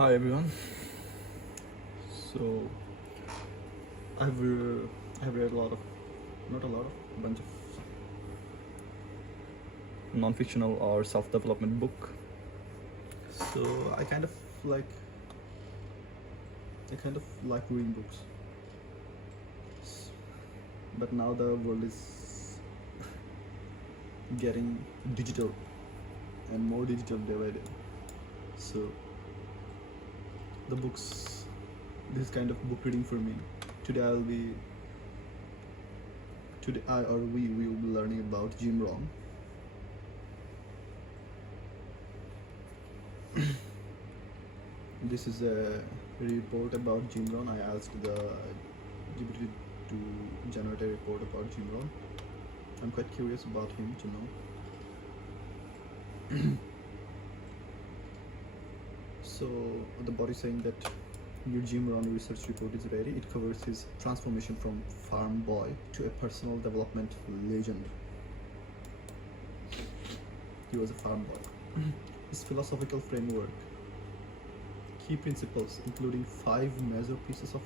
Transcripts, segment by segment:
Hi everyone. So I've read a lot of, not a lot of, a bunch of non-fictional or self-development book. So I kind of like reading books. But now the world is getting digital and more digital day by day. So this is kind of book reading for me. Today we will be learning about Jim Rohn. This is a report about Jim Rohn. I asked the GPT to generate a report about Jim Rohn. I'm quite curious about him to know. So the body saying that your Jim Rohn research report is ready. It covers his transformation from farm boy to a personal development legend. He was a farm boy. His philosophical framework, key principles including 5 major pieces of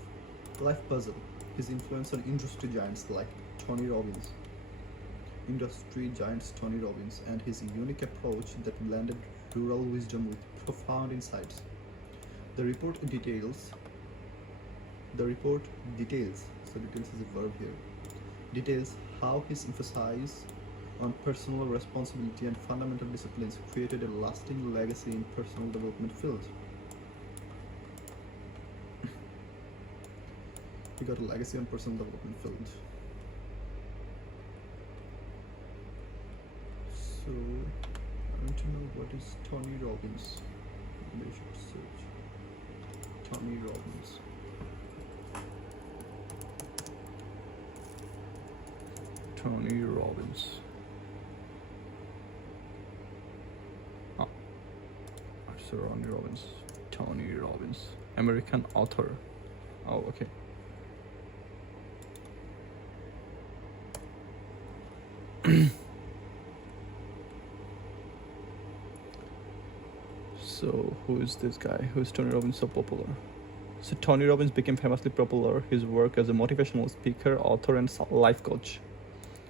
life puzzle, his influence on industry giants like Tony Robbins, and his unique approach that blended rural wisdom with profound insights. The report details, so details is a verb here, details how his emphasis on personal responsibility and fundamental disciplines created a lasting legacy in personal development field. He got a legacy on personal development field. So I want to know what is Tony Robbins. Maybe I should search Tony Robbins. Tony Robbins. Oh, it's Ronnie Robbins. Tony Robbins, American author. Oh, okay. So who is this guy? Who is Tony Robbins so popular? So Tony Robbins became famously popular his work as a motivational speaker, author, and life coach.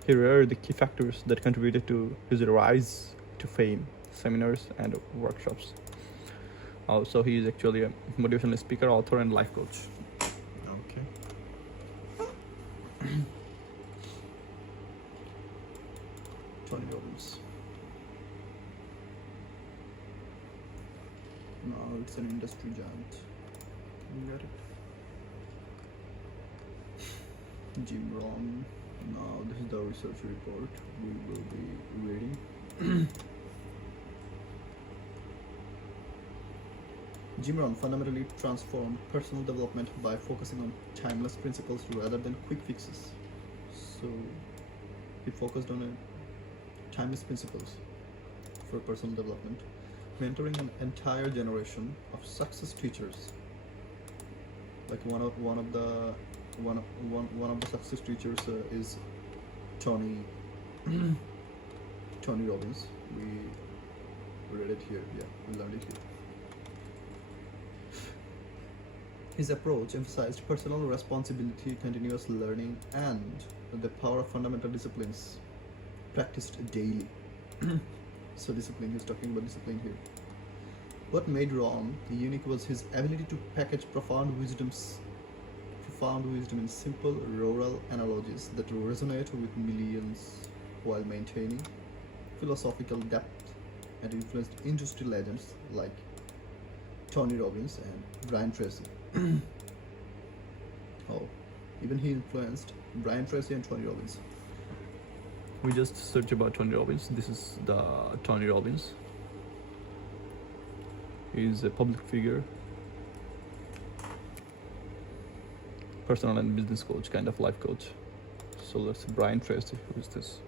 Here are the key factors that contributed to his rise to fame: seminars and workshops. So he is actually a motivational speaker, author, and life coach. Okay. Tony Robbins. No, it's an industry giant. You got it. Jim Rohn. Now this is the research report we will be reading. Jim Rohn fundamentally transformed personal development by focusing on timeless principles rather than quick fixes. So he focused on timeless principles for personal development, mentoring an entire generation of success teachers. Like one of the success teachers is Tony Robbins. We read it here. Yeah, we learned it here. His approach emphasized personal responsibility, continuous learning, and the power of fundamental disciplines practiced daily. So discipline, he's talking about discipline here. What made Rohn unique was his ability to package profound wisdom in simple rural analogies that resonate with millions while maintaining philosophical depth, and influenced industry legends like Tony Robbins and Brian Tracy. Oh, even he influenced Brian Tracy and Tony Robbins. We just search about Tony Robbins. This is the Tony Robbins. He's a public figure, personal and business coach, kind of life coach. So let's see, Brian Tracy. Who is this?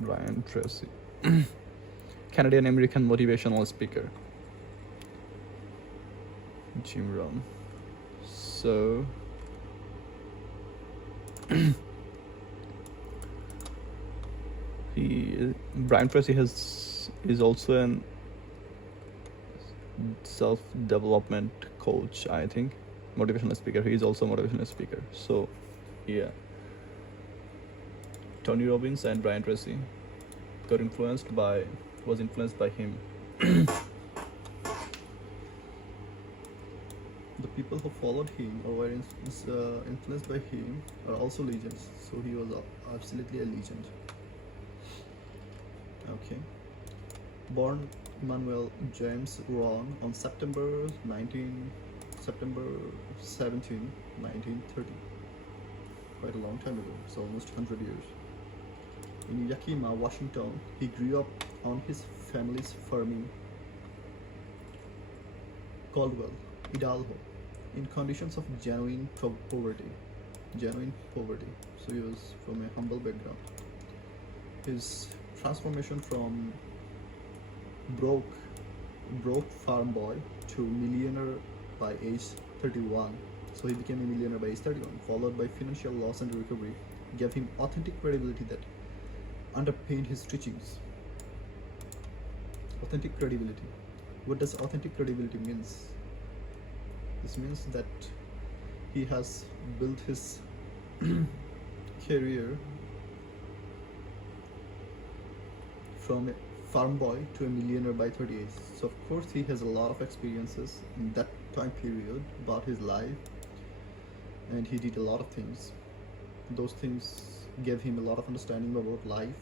Brian Tracy. Canadian American motivational speaker. Jim Rohn. So Brian Tracy is also an self-development coach, I think, motivational speaker. He is also a motivational speaker. So yeah, Tony Robbins and Brian Tracy was influenced by him. The people who followed him or were influenced by him are also legends. So he was absolutely a legend. Okay. Born Emmanuel James ROHN on September 17, 1930. Quite a long time ago. It's almost 100 years. In Yakima, Washington, he grew up on his family's farming, Caldwell, Idaho, in conditions of genuine poverty. So he was from a humble background. His transformation from broke farm boy to millionaire by age 31. So he became a millionaire by age 31, followed by financial loss and recovery, gave him authentic credibility that underpinned his teachings. Authentic credibility. What does authentic credibility means? This means that he has built his career from a farm boy to a millionaire by 38. So of course he has a lot of experiences in that time period about his life, and he did a lot of things. Those things gave him a lot of understanding about life,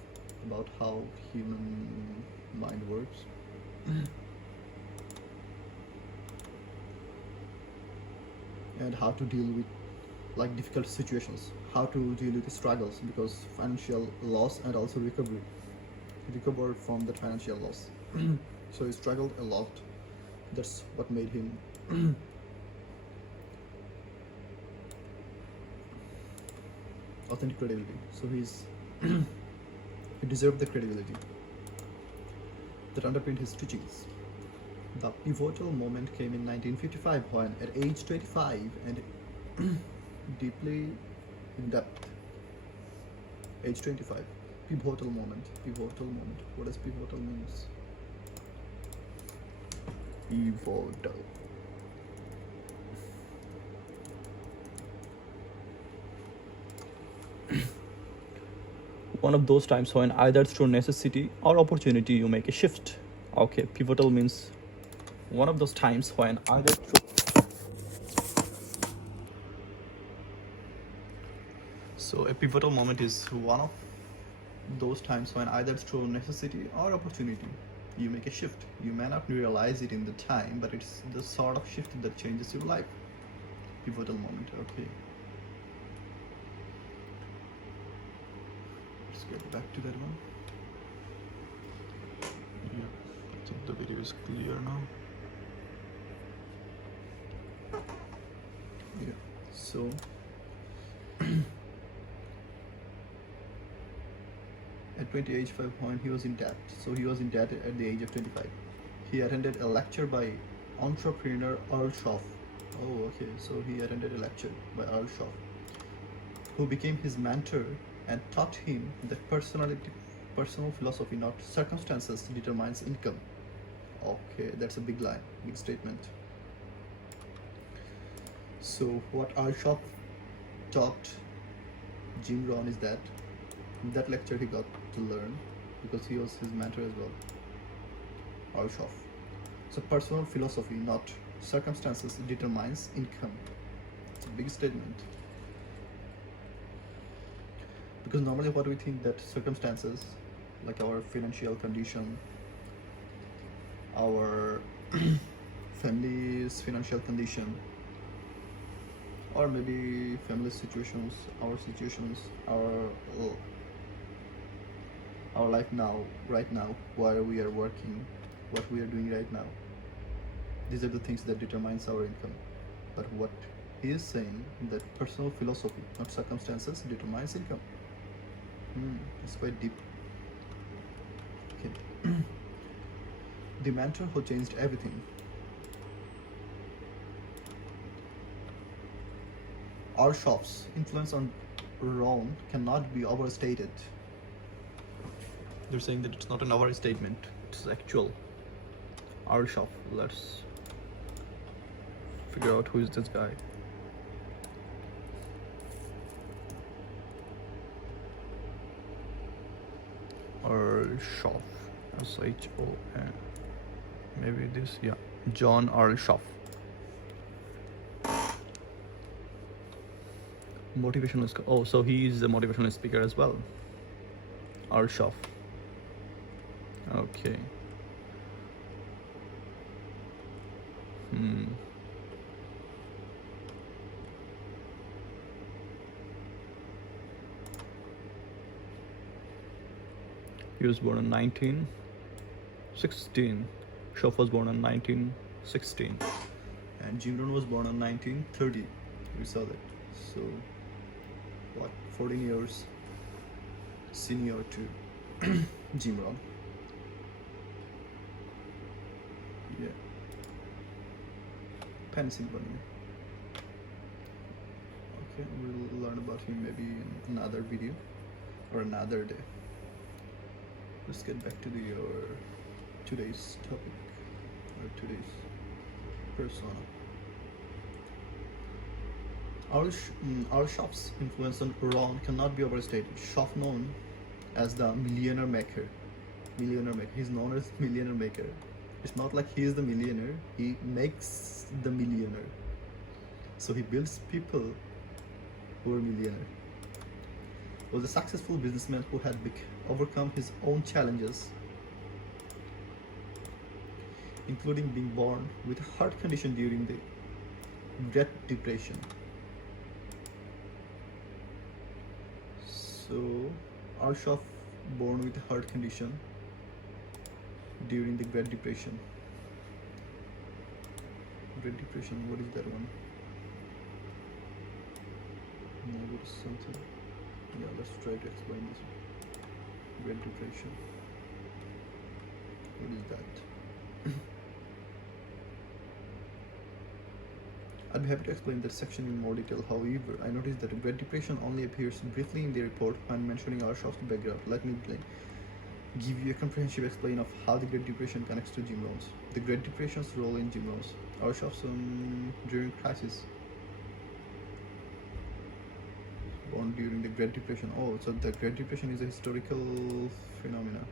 about how human mind works. And how to deal with like difficult situations, how to deal with the struggles, because financial loss and also recovered from the financial loss. So he struggled a lot. That's what made him authentic credibility. So he deserved the credibility that underpinned his teachings. The pivotal moment came in 1955 when, at age 25 and deeply in depth, age 25, pivotal moment. What does pivotal means? Pivotal. One of those times when either through necessity or opportunity you make a shift. Okay, pivotal means one of those times when either through... So a pivotal moment is one of those times when either through necessity or opportunity you make a shift. You may not realize it in the time, but it's the sort of shift that changes your life. Pivotal moment. Okay. Let's get back to that one. Yeah, I think the video is clear now. Yeah. So at 25 point he was in debt. So he was in debt at the age of 25. He attended a lecture by entrepreneur Earl Schoff. Oh, okay. So he attended a lecture by Earl Schoff, who became his mentor and taught him that personal philosophy, not circumstances, determines income. Okay, that's a big line, big statement. So what Earl Schoff taught Jim Rohn is that in that lecture he got to learn, because he was his mentor as well, Earl Schoff. So personal philosophy, not circumstances, determines income. It's a big statement. Because normally what we think that circumstances, like our financial condition, our family's financial condition, or maybe family situations, our life now, right now, where we are working, what we are doing right now. These are the things that determines our income. But what he is saying, that personal philosophy, not circumstances, determines income. It's quite deep. Okay. The mentor who changed everything. Earl Schoff's influence on ROHN cannot be overstated. They're saying that it's not an overstatement, it's actual. Arshaf. Let's figure out who is this guy. Arshaf. S-H-O-N. Maybe this, yeah. John Arshaf. Motivational. Oh, so he is a motivational speaker as well. Arshaf. Okay. He was born in 1916. Schoff was born in 1916. And Jim Rohn was born in 1930. We saw that. So, what, 14 years senior to Jim Rohn. Yeah. Pennsylvania. Okay, we'll learn about him maybe in another video or another day. Let's get back to today's topic or today's persona. Our Schoff's influence on ROHN cannot be overstated. Schoff, known as the millionaire maker. He's known as millionaire maker. It's not like he is the millionaire, he makes the millionaire. So he builds people who are millionaire. Was a successful businessman who had overcome his own challenges, including being born with a heart condition during the Great Depression. So, Arshaf born with a heart condition during the Great Depression. Great Depression, what is that one? No, what is something? Yeah, let's try to explain this. Great Depression. What is that? I'd be happy to explain that section in more detail. However, I noticed that the Great Depression only appears briefly in the report when mentioning Arshaf's background. Let me give you a comprehensive explanation of how the Great Depression connects to Jim Rohn's. The Great Depression's role in Jim Rohn's. Arshaf's during crisis. Born during the Great Depression. Oh, so the Great Depression is a historical phenomenon.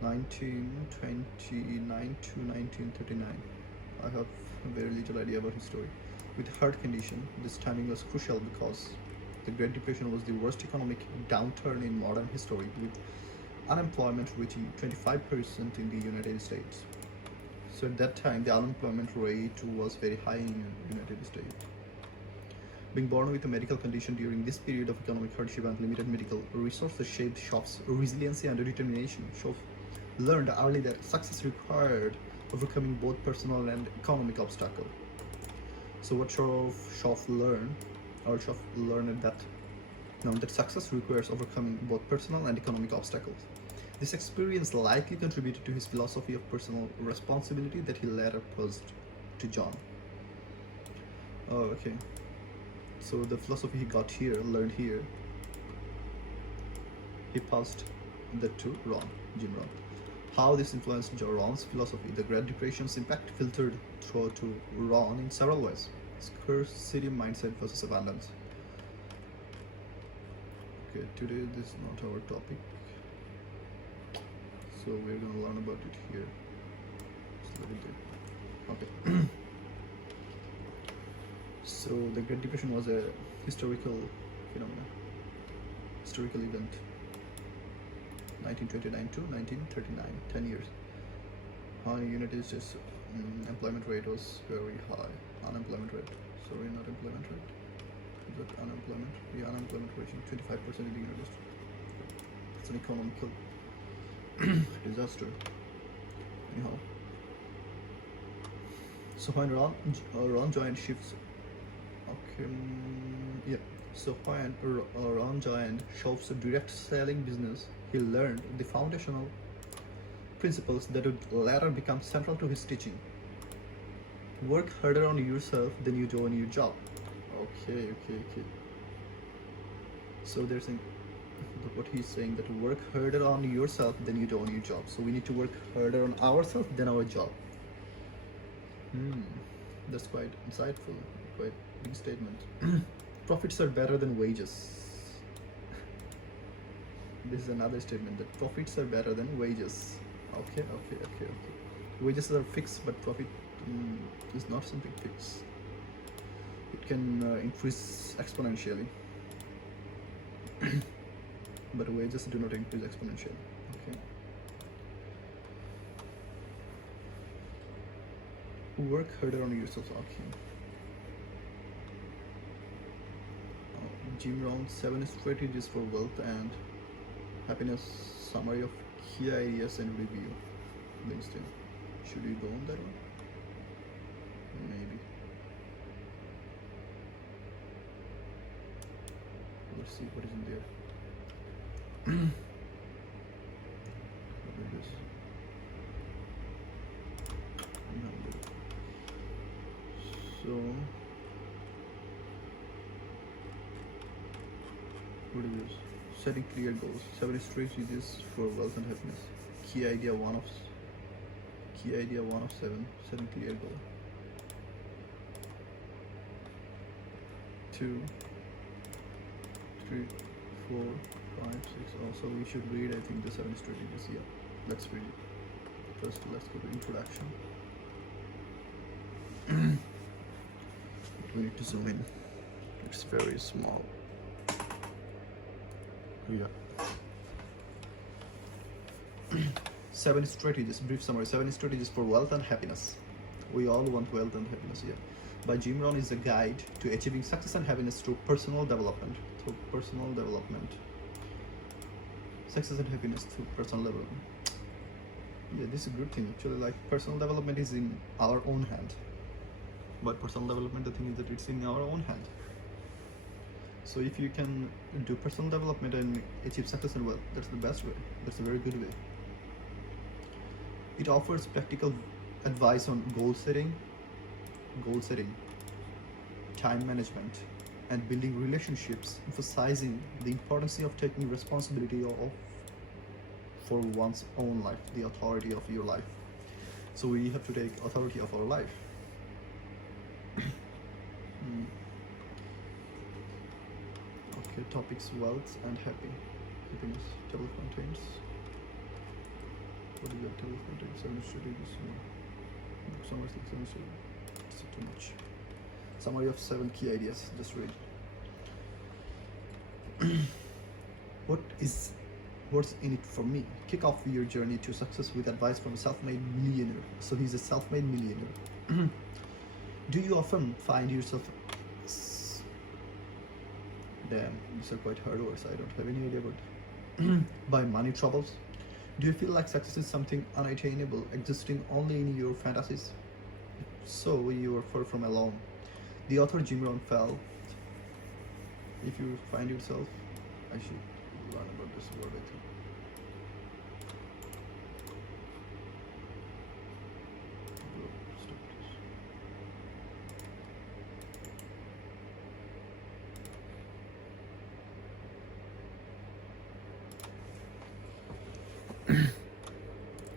1929 to 1939. I have very little idea about his story. With heart condition, this timing was crucial because the Great Depression was the worst economic downturn in modern history, with unemployment reaching 25% in the United States. So at that time, the unemployment rate was very high in the United States. Being born with a medical condition during this period of economic hardship and limited medical resources shaped Schoff's resiliency and determination. Schoff learned early that success required overcoming both personal and economic obstacles. So what Schoff learned, or Schoff learned that success requires overcoming both personal and economic obstacles. This experience likely contributed to his philosophy of personal responsibility that he later posed to John. Oh, okay. So the philosophy he got here, learned here, he passed that to Jim Rohn. How this influenced Rohn's philosophy. The Great Depression's impact filtered through to Rohn in several ways. Scarcity mindset versus abundance. Okay, today this is not our topic, so we're going to learn about it here. Just look at it. Okay. So the Great Depression was a historical phenomenon, historical event. 1929 to 1939, 10 years. In United States, employment rate was very high. Unemployment rate, sorry, not employment rate. Is that unemployment? Yeah, unemployment reaching 25% in the United States. It's an economical disaster. Anyhow. So when Rohn joined shifts, okay, yeah. So when Rohn joined Schoff's direct selling business, he learned the foundational principles that would later become central to his teaching. Work harder on yourself than you do on your job. Okay. So there's what he's saying, that work harder on yourself than you do on your job. So we need to work harder on ourselves than our job. That's quite insightful, quite big statement. Profits are better than wages. This is another statement, that profits are better than wages. Okay. Wages are fixed, but profit is not something fixed. It can increase exponentially. But wages do not increase exponentially. Okay. Work harder on yourself. Okay. Jim Rohn, 7 strategies for wealth and happiness. Summary of key ideas and review. LinkedIn. Should we go on that one? Maybe. Let's see what is in there. What is this? So, what is this? Setting clear goals. 7 strategies for wealth and happiness. Key idea 1 of 7. Setting clear goal. 2, 3, 4, 5, 6. Also, we should read, I think, the 7 strategies. Yeah, let's read it. First, let's go to introduction. We need to zoom in. It's very small. Yeah. 7 strategies, brief summary. 7 strategies for wealth and happiness. We all want wealth and happiness, yeah. By Jim Rohn is a guide to achieving success and happiness through personal development. Success and happiness through personal development. Yeah, this is a good thing actually. Like, personal development is in our own hand. But personal development, the thing is that it's in our own hand. So if you can do personal development and achieve success and wealth, that's the best way. That's a very good way. It offers practical advice on goal setting, time management, and building relationships, emphasizing the importance of taking responsibility for one's own life, the authority of your life. So we have to take authority of our life. Okay, topics: wealth and happiness. Table contains. What is your table contains? 7 strategies. Summary of 7 strategies. It's too much. Summary of 7 key ideas. Just read. What's in it for me? Kick off your journey to success with advice from a self-made millionaire. So he's a self-made millionaire. Do you often find yourself... Damn, these are quite hard words. I don't have any idea about by money troubles. Do you feel like success is something unattainable, existing only in your fantasies? So you are far from alone. The author Jim Rohn felt, if you find yourself, I should learn about this word, I think.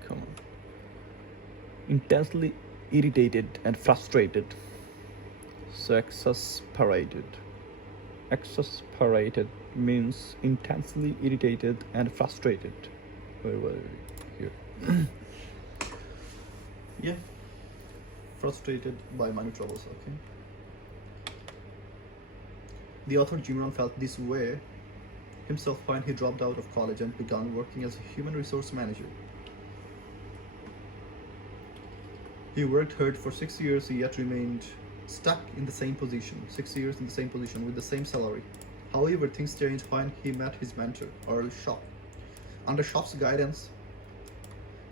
Come on. Intensely irritated and frustrated. So exasperated means intensely irritated and frustrated. Where here? Yeah. Frustrated by money troubles, okay. The author Jim Rohn felt this way himself when he dropped out of college and began working as a human resource manager. He worked hard for 6 years, yet remained stuck in the same position. 6 years in the same position with the same salary. However, things changed when he met his mentor, Earl Shop. Under Shop's guidance,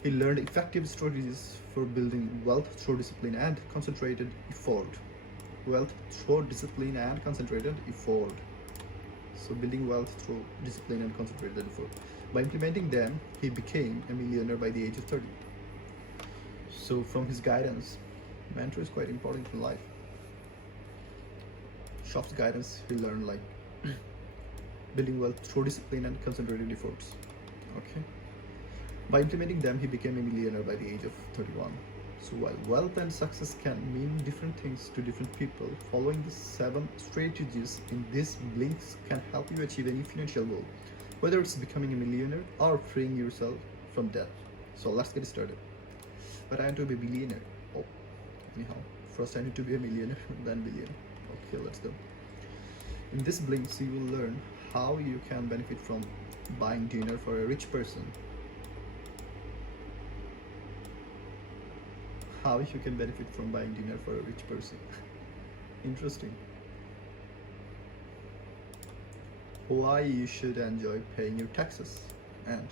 he learned effective strategies for building wealth through discipline and concentrated effort. So building wealth through discipline and concentrated effort. By implementing them, he became a millionaire by the age of 30. So from his guidance, mentor is quite important in life. Shop's guidance, he learned like building wealth through discipline and concentrated efforts. Okay. By implementing them, he became a millionaire by the age of 31. So while wealth and success can mean different things to different people, following the 7 strategies in these blinks can help you achieve any financial goal, whether it's becoming a millionaire or freeing yourself from debt. So let's get started. But I want to be a billionaire. Oh, anyhow, first I need to be a millionaire, then billionaire. Okay, let's go. In this blinks, you will learn how you can benefit from buying dinner for a rich person. How you can benefit from buying dinner for a rich person. Interesting. Why you should enjoy paying your taxes, and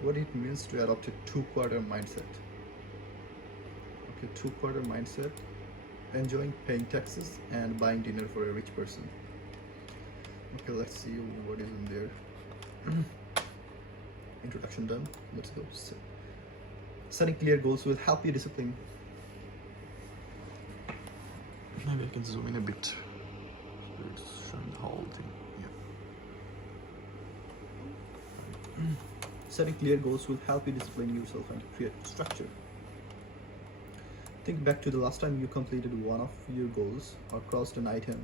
what it means to adopt a 2-quarter mindset. Okay, 2-quarter mindset, enjoying paying taxes and buying dinner for a rich person. Okay, let's see what is in there. Introduction done. Let's go. So, setting clear goals will help you discipline. Maybe I can zoom in a bit. So it's showing the whole thing. Yeah. Setting clear goals will help you discipline yourself and create structure. Think back to the last time you completed one of your goals or crossed an item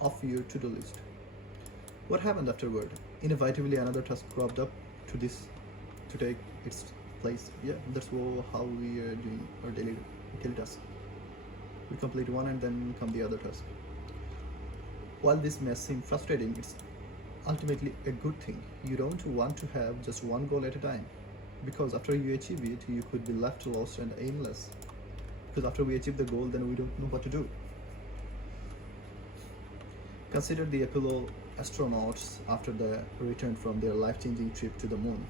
off your to-do list. What happened afterward? Inevitably, another task cropped up to take its place. Yeah, that's how we are doing our daily task. We complete one and then come the other task. While this may seem frustrating, it's ultimately a good thing. You don't want to have just one goal at a time, because after you achieve it, you could be left lost and aimless. Because after we achieve the goal, then we don't know what to do. Consider the Apollo astronauts after they returned from their life-changing trip to the moon.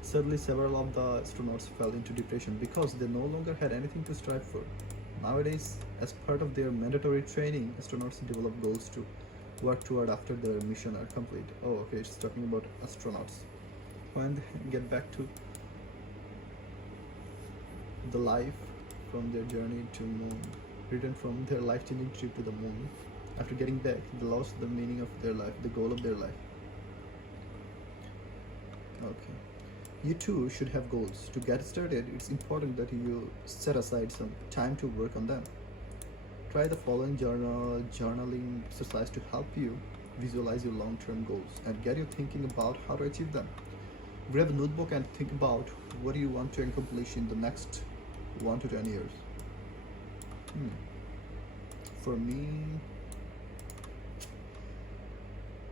Sadly, several of the astronauts fell into depression because they no longer had anything to strive for. Nowadays, as part of their mandatory training, astronauts develop goals to work toward after their mission are complete. Oh, okay, it's talking about astronauts. When they get back to the life from their journey to moon, returned from their life-changing trip to the moon, after getting back, they lost the meaning of their life, the goal of their life. Okay. You too should have goals. To get started, it's important that you set aside some time to work on them. Try the following journaling exercise to help you visualize your long-term goals and get you thinking about how to achieve them. Grab a notebook and think about what you want to accomplish in the next 1 to 10 years. For me,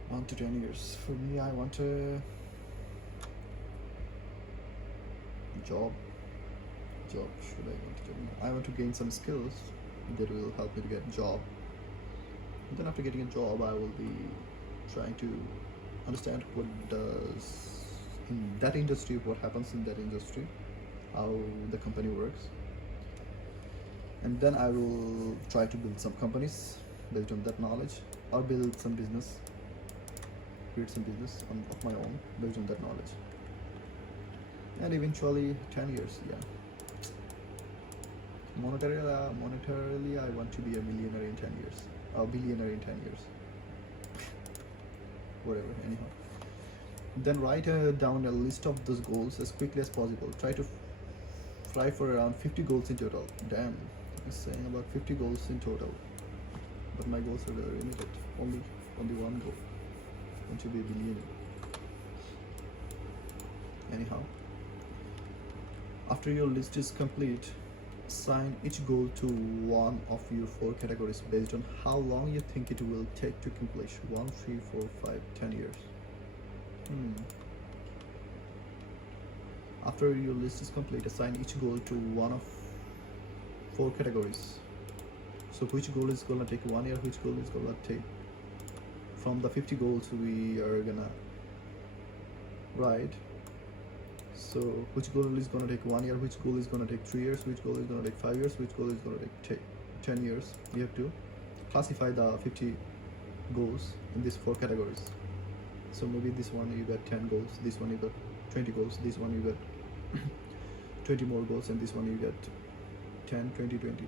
1 to 10 years. For me, I want a job. Should I want to job? I want to gain some skills that will help me to get a job. And then after getting a job, I will be trying to understand what does in that industry, what happens in that industry, how the company works. And then I will try to build some companies based on that knowledge, or build some business, create some business of my own based on that knowledge. And eventually 10 years, yeah. Monetarily, I want to be a millionaire in 10 years, a billionaire in 10 years. Whatever, anyhow. Then write down a list of those goals as quickly as possible. Try to fly for around 50 goals in total. Damn, it's saying about 50 goals in total. But my goals are very limited. Only one goal. I want to be a billionaire. Anyhow. After your list is complete, assign each goal to one of your 4 categories based on how long you think it will take to accomplish 1, 3, 4, 5, 10 years. After your list is complete, assign each goal to one of 4 categories. So which goal is gonna take 1 year, which goal is gonna take, from the 50 goals we are gonna write. So which goal is going to take 1 year, which goal is going to take 3 years, which goal is going to take 5 years, which goal is going to take 10 years. You have to classify the 50 goals in these 4 categories. So maybe this one you got 10 goals, this one you got 20 goals, this one you got 20 more goals, and this one you got 10, 20, 20.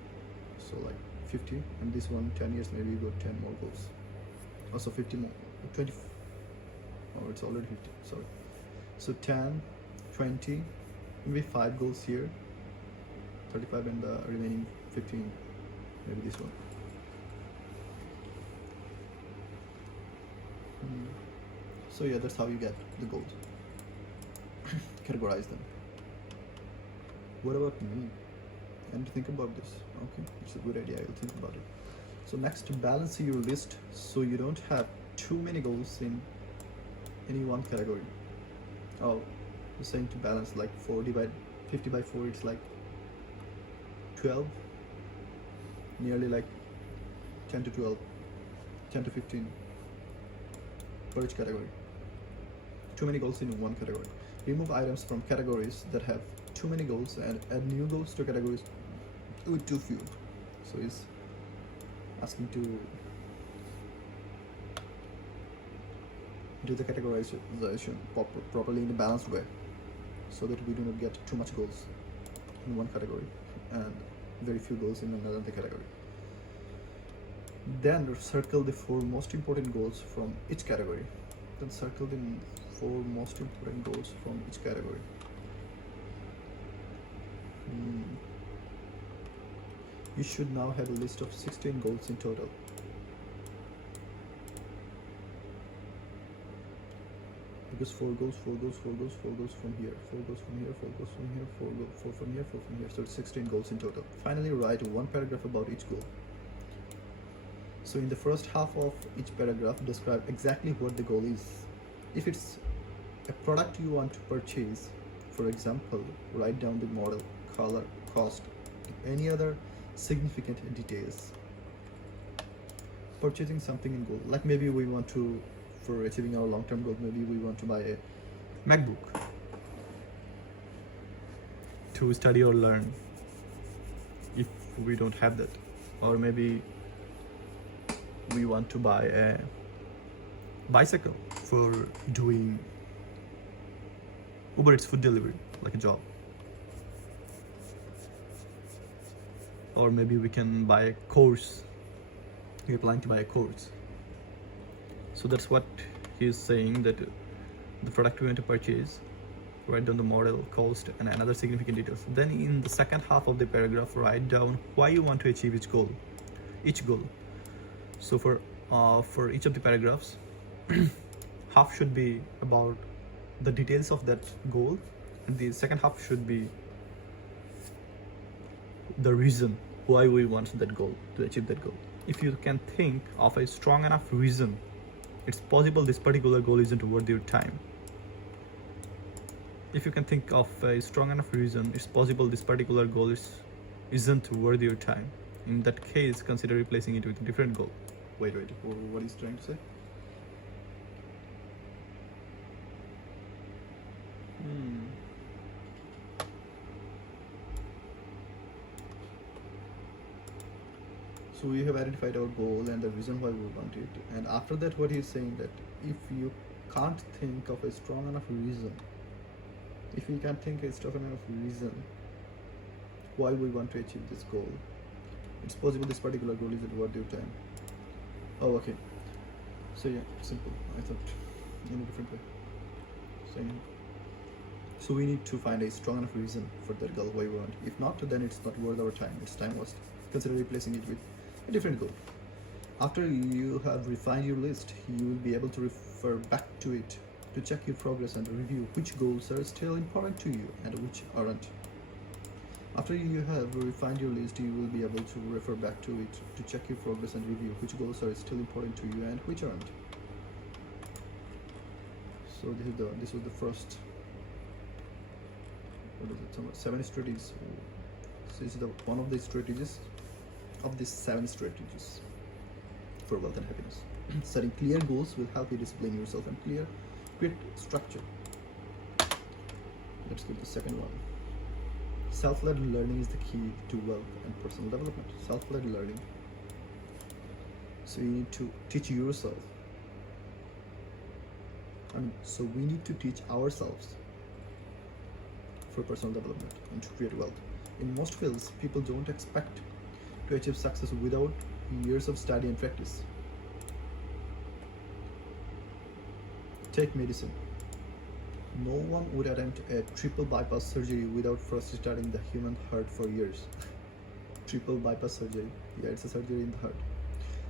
So like 50, and this one 10 years maybe you got 10 more goals. Also 50 more, 20. Oh, it's already 50. Sorry. So 10, 20, maybe 5 goals here, 35, and the remaining 15, maybe this one. So yeah, that's how you get the goals. Categorize them. What about me? I need to think about this. Okay, it's a good idea. I will think about it. So next, balance your list so you don't have too many goals in any one category. Oh, you're saying to balance like 50 by 4, it's like 12, nearly like 10 to 12, 10 to 15 for each category. Too many goals in one category. Remove items from categories that have too many goals and add new goals to categories with too few. So he's asking to do the categorization properly in a balanced way, so that we do not get too much goals in one category and very few goals in another category. Then circle the 4 most important goals from each category. Then circle the 4 most important goals from each category. You should now have a list of 16 goals in total. Because 4 goals, 4 goals, 4 goals, 4 goals from here, 4 goals from here, 4 goals from here, 4 from here, 4 from here. So it's 16 goals in total. Finally, write 1 paragraph about each goal. So in the first half of each paragraph, describe exactly what the goal is. If it's a product you want to purchase, for example, write down the model, color, cost, any other significant details. Purchasing something in goal, like maybe we want to, for achieving our long-term goal, maybe we want to buy a MacBook to study or learn if we don't have that. Or maybe we want to buy a bicycle for doing Uber Eats food delivery, like a job. Or maybe we can buy a course. We're planning to buy a course. So that's what he's saying, that the product we want to purchase, write down the model, cost, and another significant details. Then in the second half of the paragraph, write down why you want to achieve each goal. So for each of the paragraphs, half should be about the details of that goal, and the second half should be the reason why we want that goal, to achieve that goal. If you can think of a strong enough reason, it's possible this particular goal isn't worth your time. If you can think of a strong enough reason, it's possible this particular goal isn't worth your time. In that case, consider replacing it with a different goal. Wait, what he's trying to say? So we have identified our goal and the reason why we want it, and after that what he's saying, that if you can't think of a strong enough reason, why we want to achieve this goal, it's possible this particular goal isn't worth your time. Oh, okay. So yeah, simple. I thought in a different way. So we need to find a strong enough reason for that goal why we want. If not, then it's not worth our time. It's time lost. Consider replacing it with a different goal. After you have refined your list, you will be able to refer back to it to check your progress and review which goals are still important to you and which aren't. After you have refined your list, you will be able to refer back to it to check your progress and review which goals are still important to you and which aren't. So this was the first, 7 strategies. So this is one of the strategies of these 7 strategies for wealth and happiness. Setting clear goals will help you discipline yourself and create structure. Let's get the second one. Self-led learning is the key to wealth and personal development. Self-led learning. So you need to teach yourself. So we need to teach ourselves for personal development and to create wealth. In most fields, people don't expect to achieve success without years of study and practice. Take medicine. No one would attempt a triple bypass surgery without first studying the human heart for years. Triple bypass surgery, yeah, it's a surgery in the heart.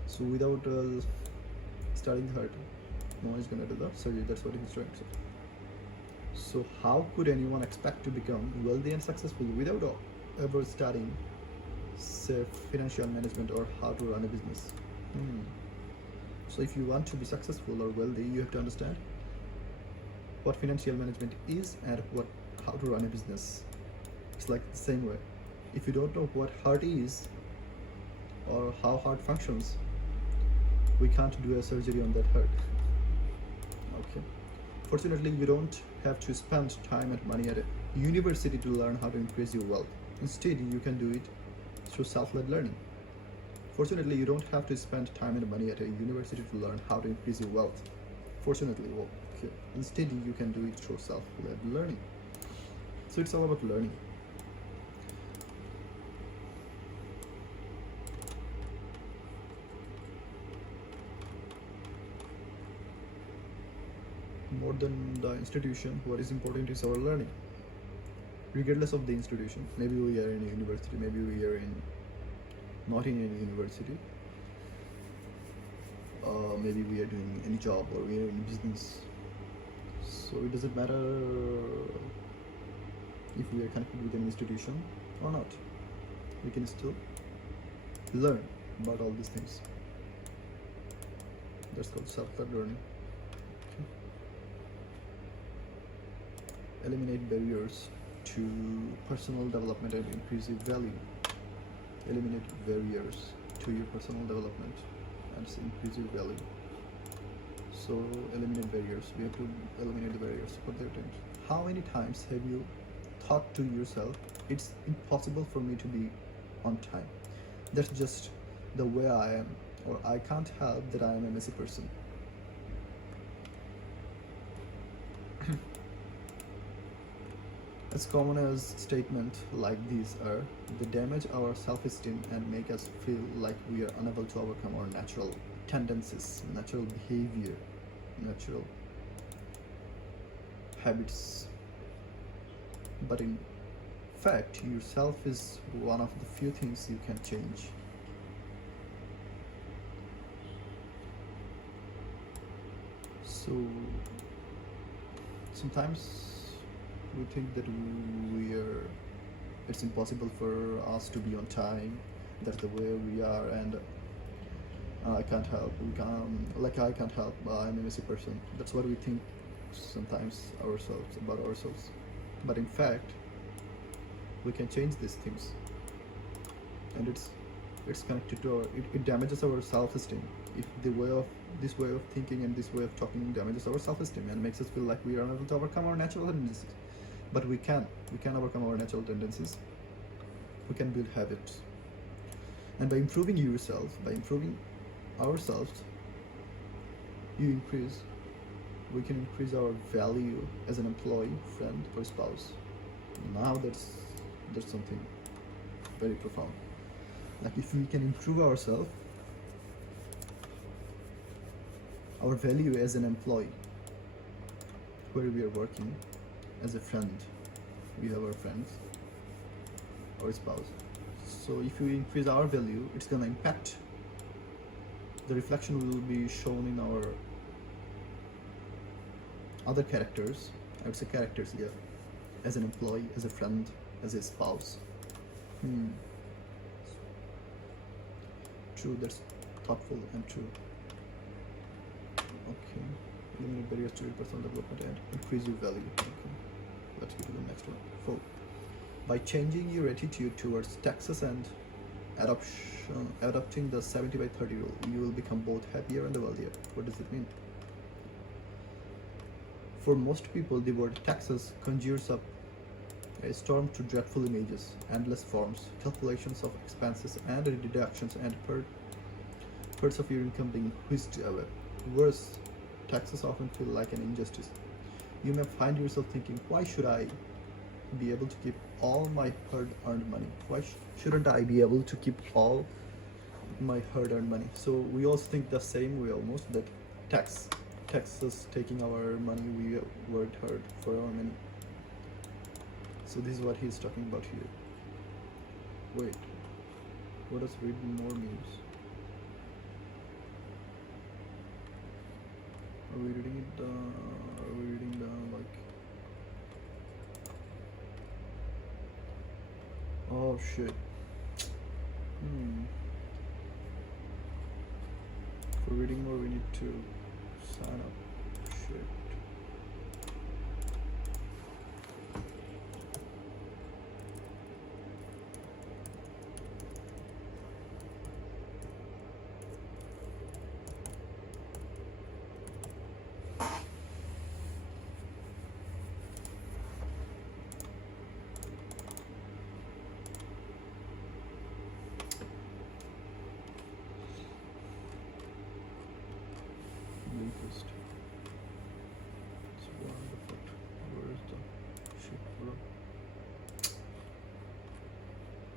So without studying the heart, no one is gonna do the surgery. That's what he's trying to say. So how could anyone expect to become wealthy and successful without ever studying, say, financial management or how to run a business? So if you want to be successful or wealthy, you have to understand what financial management is and how to run a business. It's like the same way. If you don't know what heart is or how heart functions, we can't do a surgery on that heart. Okay. Fortunately, you don't have to spend time and money at a university to learn how to increase your wealth. Instead, you can do it through self-led learning. Fortunately, you don't have to spend time and money at a university to learn how to increase your wealth. Fortunately, okay. Instead, you can do it through self-led learning. So it's all about learning. More than the institution, what is important is our learning. Regardless of the institution, maybe we are in a university, maybe we are not in any university, maybe we are doing any job or we are in business. So it doesn't matter if we are connected with an institution or not. We can still learn about all these things. That's called self-led learning. Okay. Eliminate barriers to personal development and increase your value. Eliminate barriers to your personal development and increase your value. So eliminate barriers. We have to eliminate the barriers for their times. How many times have you thought to yourself, it's impossible for me to be on time? That's just the way I am, or I can't help that I am a messy person. As common as statements like these are, they damage our self-esteem and make us feel like we are unable to overcome our natural tendencies, natural behavior, natural habits. But in fact, yourself is one of the few things you can change. So sometimes we think that it's impossible for us to be on time. That's the way we are, and I can't help. I can't help. I'm a messy person. That's what we think sometimes about ourselves. But in fact, we can change these things, and it's connected to it damages our self-esteem. If this way of thinking and this way of talking damages our self-esteem and makes us feel like we are unable to overcome our natural tendencies. But we can overcome our natural tendencies. We can build habits, and by improving yourself, by improving ourselves, we can increase our value as an employee, friend, or spouse. Now that's something very profound. Like if we can improve ourselves, our value as an employee, where we are working, as a friend, we have our friends, our spouse. So if we increase our value, it's gonna impact. The reflection will be shown in our other characters. I would say characters here, as an employee, as a friend, as a spouse. True, that's thoughtful and true. Okay, eliminate barriers to your personal development and increase your value. Okay, let's go to the next one. 4. By changing your attitude towards taxes and adopting the 70/30 rule, you will become both happier and wealthier. What does it mean? For most people, the word taxes conjures up a storm to dreadful images, endless forms, calculations of expenses and deductions, and parts of your income being whisked away. Worse, taxes often feel like an injustice. You may find yourself thinking, why should I be able to keep all my hard-earned money? Why shouldn't I be able to keep all my hard-earned money? So we also think the same way almost, that tax is taking our money we worked hard for our money. So this is what he's talking about here. Wait, what does read more means? Are we reading it? Are we reading the like? Oh shit. For reading more, we need to sign up. Shit. Blinkist. It's wonderful. Where is the shit, bro?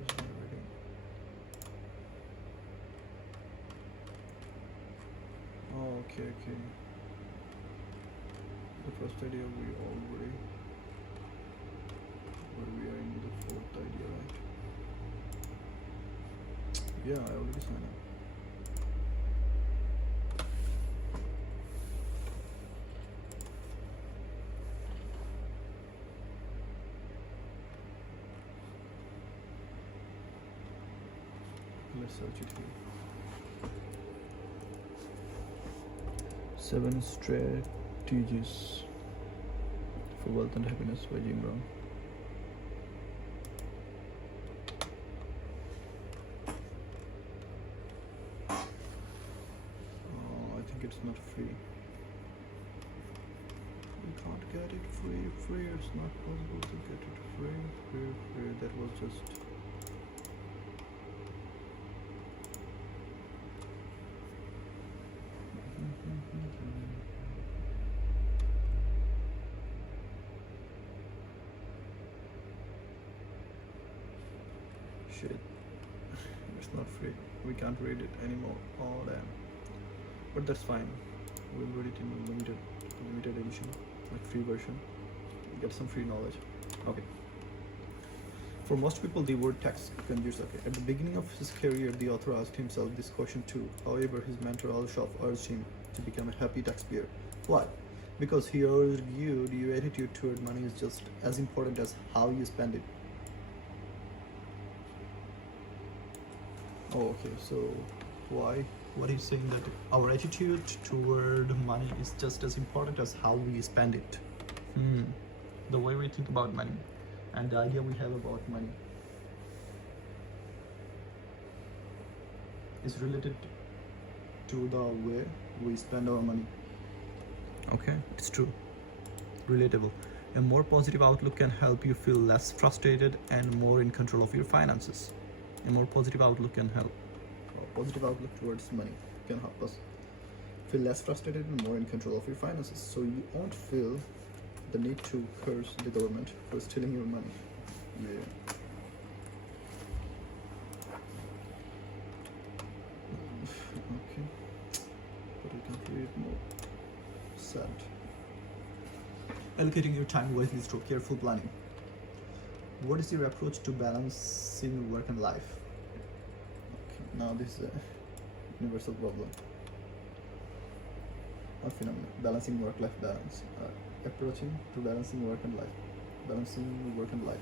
It's not reading. Oh, okay. The first idea we already, where we are in the fourth idea, right? Yeah, I already signed up. Let's search it here. 7 strategies for wealth and happiness by Jim Brown. Oh, I think it's not free. We can't get it free. It's not possible to get it free. That was just. Shit. It's not free. We can't read it anymore. Oh damn. But that's fine. We'll read it in limited edition, like free version. Get some free knowledge. Okay. For most people, the word tax conjures. Okay. At the beginning of his career, the author asked himself this question too. However, his mentor Al-Shaf urged him to become a happy taxpayer. Why? Because he argued your attitude toward money is just as important as how you spend it. Oh, okay. So why? What he's saying, that our attitude toward money is just as important as how we spend it. The way we think about money and the idea we have about money is related to the way we spend our money. Okay, it's true. Relatable. A more positive outlook can help you feel less frustrated and more in control of your finances. A more positive outlook can help. A positive outlook towards money can help us feel less frustrated and more in control of your finances. So you won't feel the need to curse the government for stealing your money. Yeah. Okay. But we can create more. Sad. Allocating your time wisely through careful planning. What is your approach to balancing work and life? Okay, now this is a universal problem. A phenomenon. Balancing work-life balance. Approaching to balancing work and life. Balancing work and life.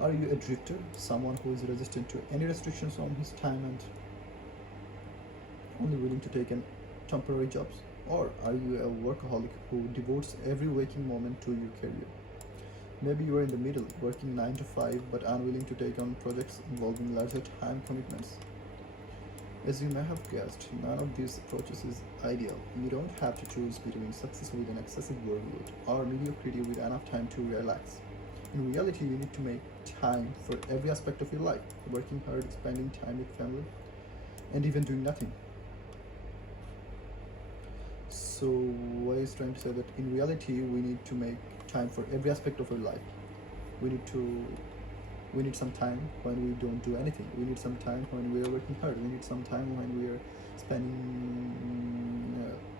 Are you a drifter? Someone who is resistant to any restrictions on his time and only willing to take in temporary jobs? Or are you a workaholic who devotes every waking moment to your career? Maybe you are in the middle, working 9 to 5 but unwilling to take on projects involving larger time commitments. As you may have guessed, none of these approaches is ideal. You don't have to choose between success with an excessive workload or mediocrity with enough time to relax. In reality, you need to make time for every aspect of your life, working hard, spending time with family, and even doing nothing. So what he's trying to say that in reality, we need to make time for every aspect of our life. We need some time when we don't do anything. We need some time when we are working hard. We need some time when we are spending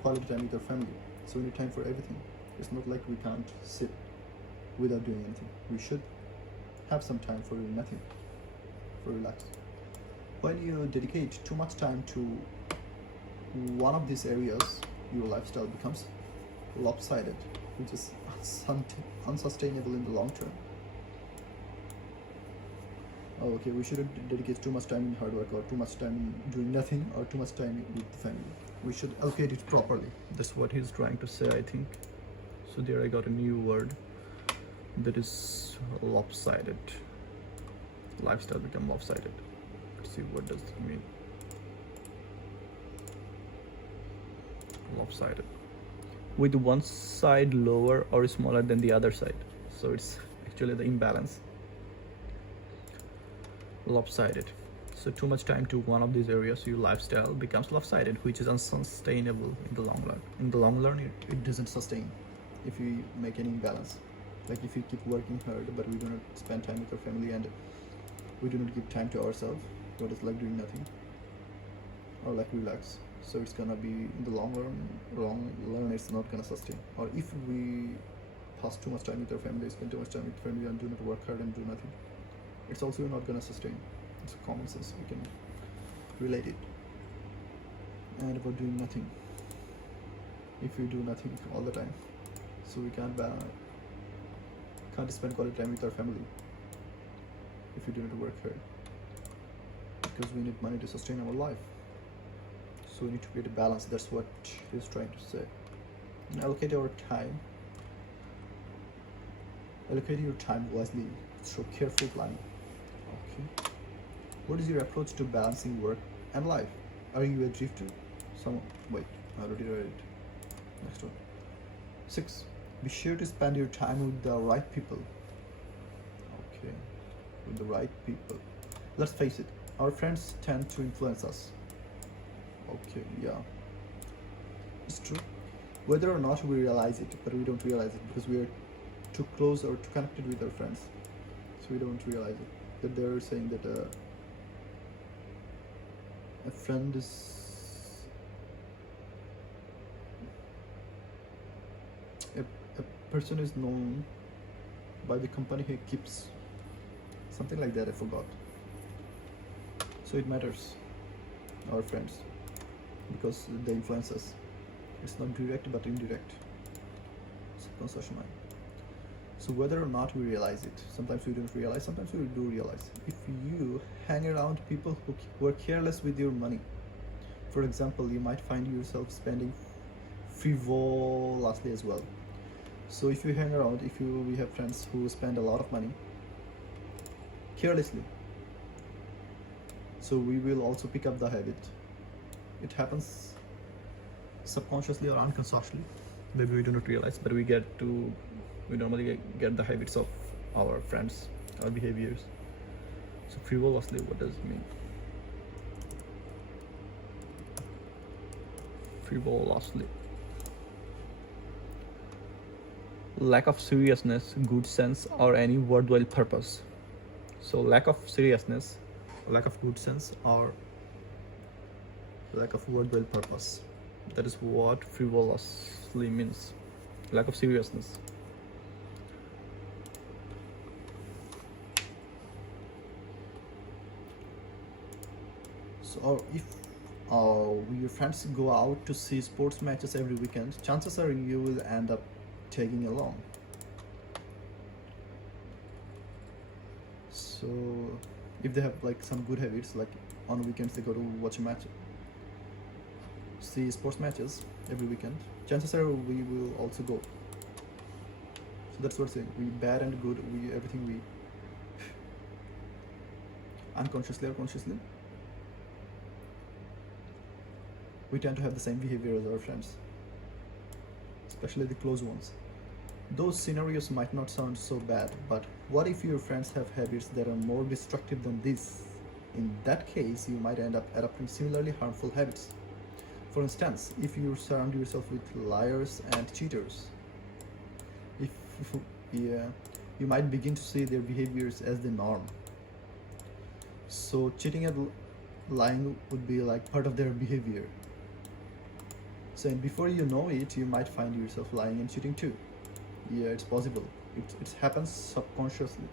quality time with our family. So we need time for everything. It's not like we can't sit without doing anything. We should have some time for nothing, for relax. When you dedicate too much time to one of these areas, your lifestyle becomes lopsided, which is unsustainable in the long term. Oh, okay, we shouldn't dedicate too much time in hard work, or too much time in doing nothing, or too much time with the family. We should allocate it properly. That's what he's trying to say, I think. So there I got a new word, that is lopsided. Lifestyle become lopsided. Let's see, what does it mean? Lopsided, with one side lower or smaller than the other side. So it's actually the imbalance. Lopsided. So too much time to one of these areas, your lifestyle becomes lopsided, which is unsustainable in the long run. In the long run, It doesn't sustain if we make any imbalance. Like if we keep working hard, but we do not spend time with our family, and we do not give time to ourselves, what is like doing nothing, or like relax. So it's gonna be in the long run, it's not gonna sustain. Or if we pass too much time with our family, spend too much time with family, and do not work hard and do nothing, it's also not gonna sustain. It's common sense, we can relate it. And about doing nothing, if we do nothing all the time, so we can't spend quality time with our family if we do not work hard, because we need money to sustain our life. So we need to create a balance. That's what he's trying to say. And allocate our time. Allocate your time wisely through careful planning. Okay. What is your approach to balancing work and life? Are you a drifter? Wait, I already read it. Next one. 6. Be sure to spend your time with the right people. Okay. With the right people. Let's face it, our friends tend to influence us. Okay, yeah. It's true. Whether or not we realize it, but we don't realize it because we are too close or too connected with our friends. So we don't realize it. That they're saying that a friend is a person is known by the company he keeps. Something like that, I forgot. So it matters, our friends, because they influence us. It's not direct but indirect. Subconscious mind. So whether or not we realize it, sometimes we don't realize, sometimes we do realize. If you hang around people who are careless with your money, for example, you might find yourself spending frivolously as well. So if you hang around, we have friends who spend a lot of money carelessly, so we will also pick up the habit. It happens subconsciously or unconsciously. Maybe we do not realize, but we normally get the habits of our friends, our behaviors. So frivolously, what does it mean? Frivolously. Lack of seriousness, good sense, or any worthwhile purpose. So lack of seriousness, lack of good sense, or lack of worthwhile purpose. That is what frivolously means. Lack of seriousness. So if your friends go out to see sports matches every weekend, chances are you will end up tagging along. So if they have like some good habits, like on weekends they go to watch a match, see sports matches every weekend, chances are we will also go. So that's what I'm saying. We bad and good, everything we unconsciously or consciously, we tend to have the same behavior as our friends, especially the close ones. Those scenarios might not sound so bad, but what if your friends have habits that are more destructive than this? In that case, you might end up adopting similarly harmful habits. For instance, if you surround yourself with liars and cheaters, you might begin to see their behaviors as the norm. So cheating and lying would be like part of their behavior. So and before you know it, you might find yourself lying and cheating too. Yeah, it's possible. It happens subconsciously.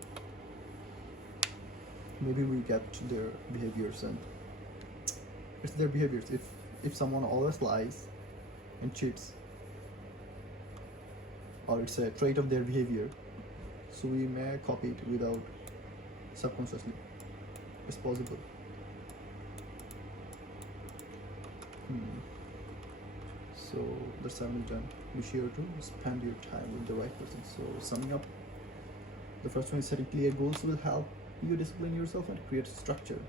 Maybe we get to their behaviors, and it's their behaviors. If someone always lies and cheats, or it's a trait of their behavior, so we may copy it without subconsciously. It's possible. So that's how I'm done. Be sure to spend your time with the right person. So summing up, the first one is setting clear goals will help you discipline yourself and create structure.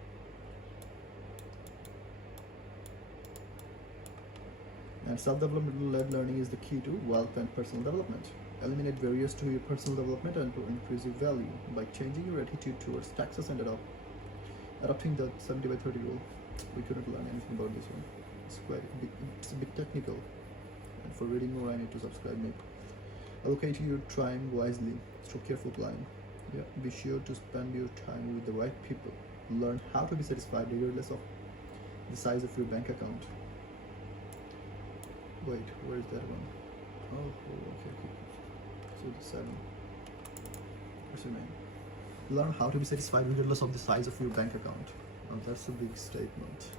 And self-development led learning is the key to wealth and personal development. Eliminate barriers to your personal development and to increase your value by changing your attitude towards taxes and adopting the 70 by 30 rule. We couldn't learn anything about this one. It's a bit technical. And for reading more, I need to subscribe me. Allocate your time wisely. Stroke careful line. Yeah. Be sure to spend your time with the right people. Learn how to be satisfied regardless of the size of your bank account. Wait, where is that one? Oh, okay. So the 7. What's your name? Learn how to be satisfied regardless of the size of your bank account. Oh, that's a big statement.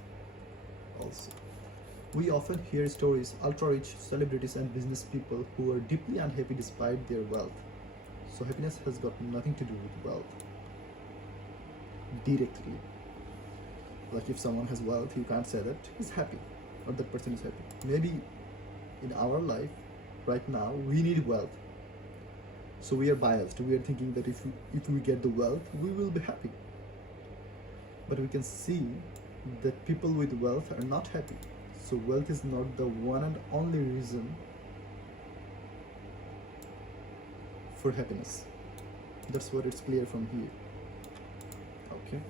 Also, we often hear stories, ultra-rich celebrities and business people who are deeply unhappy despite their wealth. So happiness has got nothing to do with wealth. Directly. Like if someone has wealth, you can't say that he's happy or that person is happy. Maybe in our life, right now, we need wealth. So we are biased. We are thinking that if we get the wealth, we will be happy. But we can see that people with wealth are not happy. So wealth is not the one and only reason for happiness. That's what it's clear from here. Okay.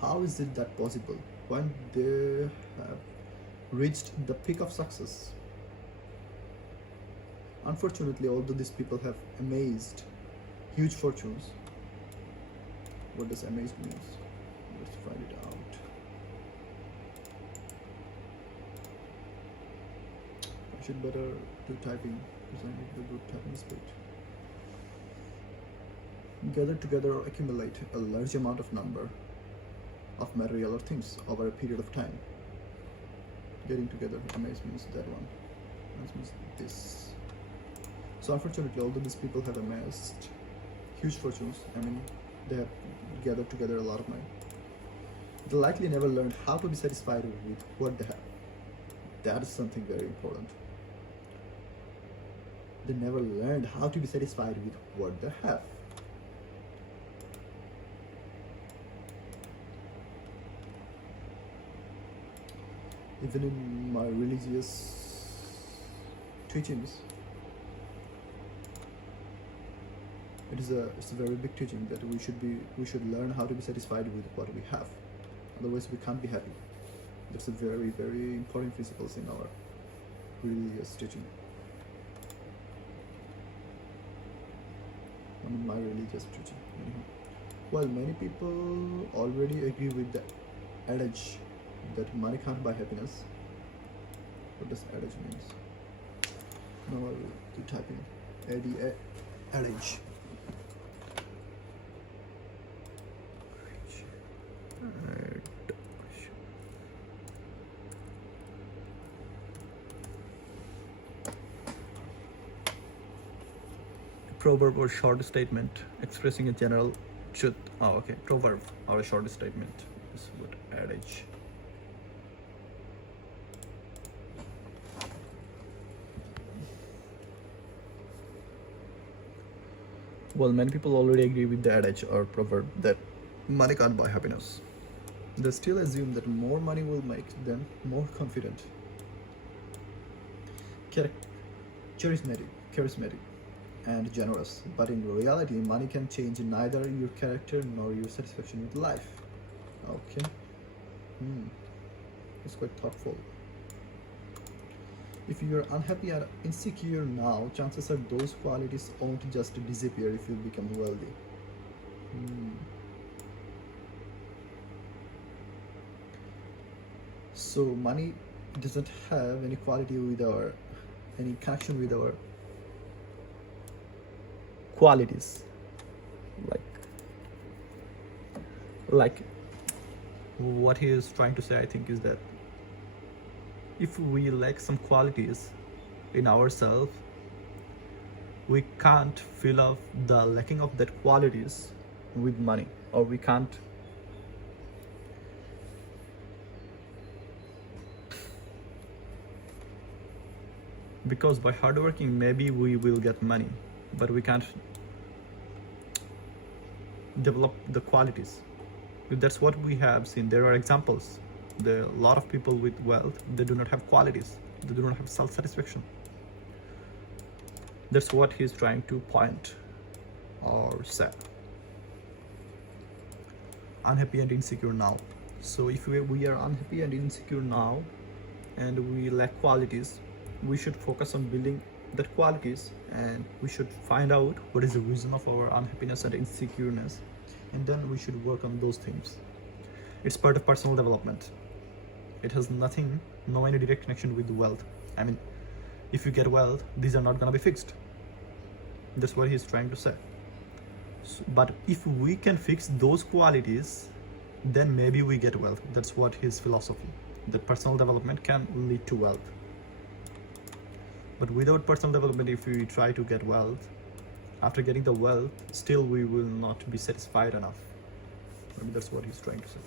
How is it that possible when they have reached the peak of success? Unfortunately, although these people have amassed huge fortunes, what does amazed means? Let's find it out. I should better do typing because I need a good typing speed. Gather together or accumulate a large amount of number of material or things over a period of time. Getting together, amaze means that one. Amaze means this. So unfortunately, although these people have amassed huge fortunes, I mean, they have gathered together a lot of money, they likely never learned how to be satisfied with what they have. That is something very important. They never learned how to be satisfied with what they have. Even in my religious teachings, it's a very big teaching that we should learn how to be satisfied with what we have. Otherwise, we can't be happy. That's a very, very important principles in our religious teaching. I mean, my religious teaching. Well, many people already agree with the adage that money can't buy happiness. What does adage means? Now I'll keep typing. Adage. Proverb or short statement expressing a general truth. Oh, okay. Proverb or a short statement is what adage. Well, many people already agree with the adage or proverb that money can't buy happiness. They still assume that more money will make them more confident, charismatic, and generous. But in reality, money can change neither your character nor your satisfaction with life. Okay. It's quite thoughtful. If you're unhappy and insecure now, chances are those qualities won't just disappear if you become wealthy. Hmm. So money doesn't have any quality with our, any connection with our qualities. Like what he is trying to say, I think, is that if we lack some qualities in ourselves, we can't fill up the lacking of that qualities with money, or we can't because by hard working maybe we will get money, but we can't develop the qualities. That's what we have seen. There are examples. There are a lot of people with wealth, they do not have qualities, they do not have self-satisfaction. That's what he's trying to point or say. Unhappy and insecure now. So if we are unhappy and insecure now and we lack qualities, we should focus on building that qualities, and we should find out what is the reason of our unhappiness and insecureness, and then we should work on those things. It's part of personal development. It has no any direct connection with wealth. I mean, if you get wealth, these are not gonna be fixed. That's what he's trying to say. So, but if we can fix those qualities, then maybe we get wealth. That's what his philosophy. That personal development can lead to wealth. But without personal development, if we try to get wealth, after getting the wealth, still we will not be satisfied enough. Maybe that's what he's trying to say.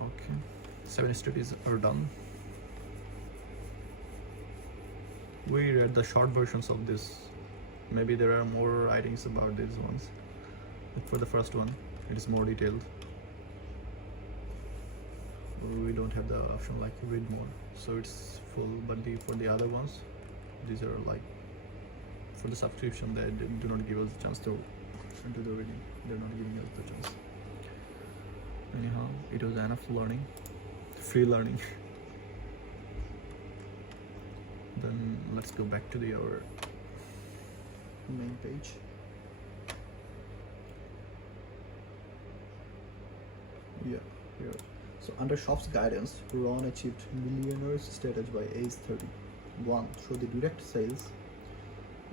Okay, 7 studies are done. We read the short versions of this. Maybe there are more writings about these ones. But for the first one, it is more detailed. We don't have the option like read more, so it's full. But for the other ones, these are like for the subscription, they do not give us the chance to do the reading. They're not giving us the chance. Anyhow, it was enough learning, free learning. Then let's go back to our main page. Yeah, here. So under Shop's guidance, ROHN achieved millionaire's status by age 31 through the direct sales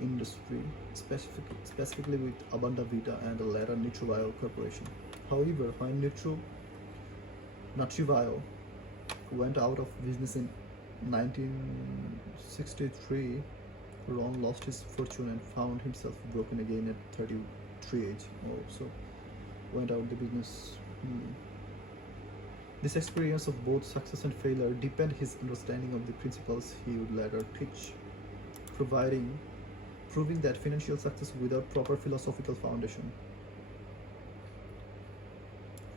industry, specifically with Abunda Vita and the later Nutrivio Corporation. However, when Nutrivio went out of business in 1963, ROHN lost his fortune and found himself broken again at 33 age. Oh, so went out the business. This experience of both success and failure deepened his understanding of the principles he would later teach, proving that financial success without proper philosophical foundation.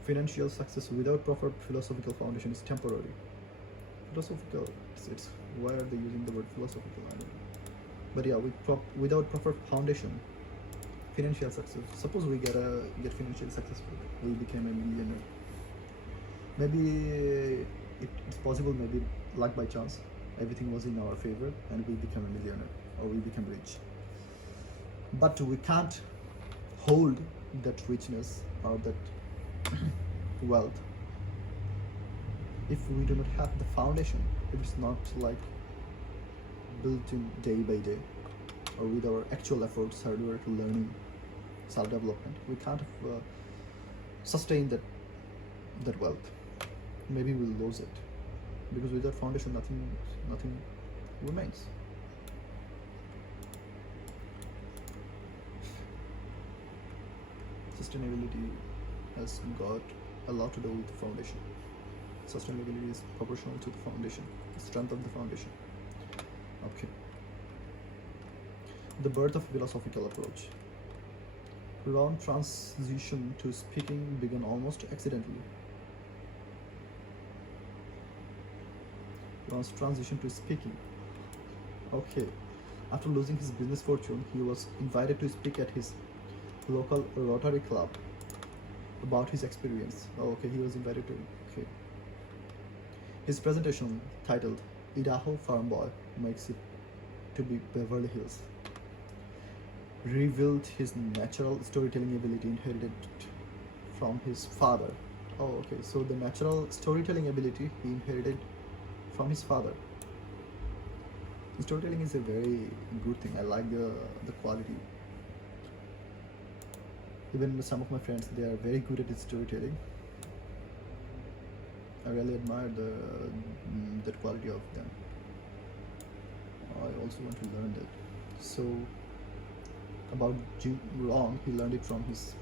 Financial success without proper philosophical foundation is temporary. Philosophical, it's why are they using the word philosophical? I don't know. But yeah, without proper foundation, financial success. Suppose we get financially successful, we became a millionaire. Maybe it's possible, maybe luck by chance, everything was in our favor and we become a millionaire or we become rich. But we can't hold that richness or that wealth if we do not have the foundation, if it's not like built in day by day or with our actual efforts, hard work, learning, self-development. We can't sustain that wealth. Maybe we'll lose it, because without foundation, nothing remains. Sustainability has got a lot to do with the foundation. Sustainability is proportional to the foundation, the strength of the foundation. Okay. The birth of philosophical approach. ROHN transition to speaking began almost accidentally. ROHN's transition to speaking. Okay. After losing his business fortune, he was invited to speak at his local Rotary Club about his experience. Oh, okay, he was invited to. Okay. His presentation, titled Idaho Farm Boy Makes It to Be Beverly Hills, revealed his natural storytelling ability inherited from his father. Oh, okay, so the natural storytelling ability he inherited from his father. Storytelling is a very good thing. I like the quality. Even some of my friends, they are very good at storytelling. I really admire that quality of them. I also want to learn that. So about ROHN, he learned it from his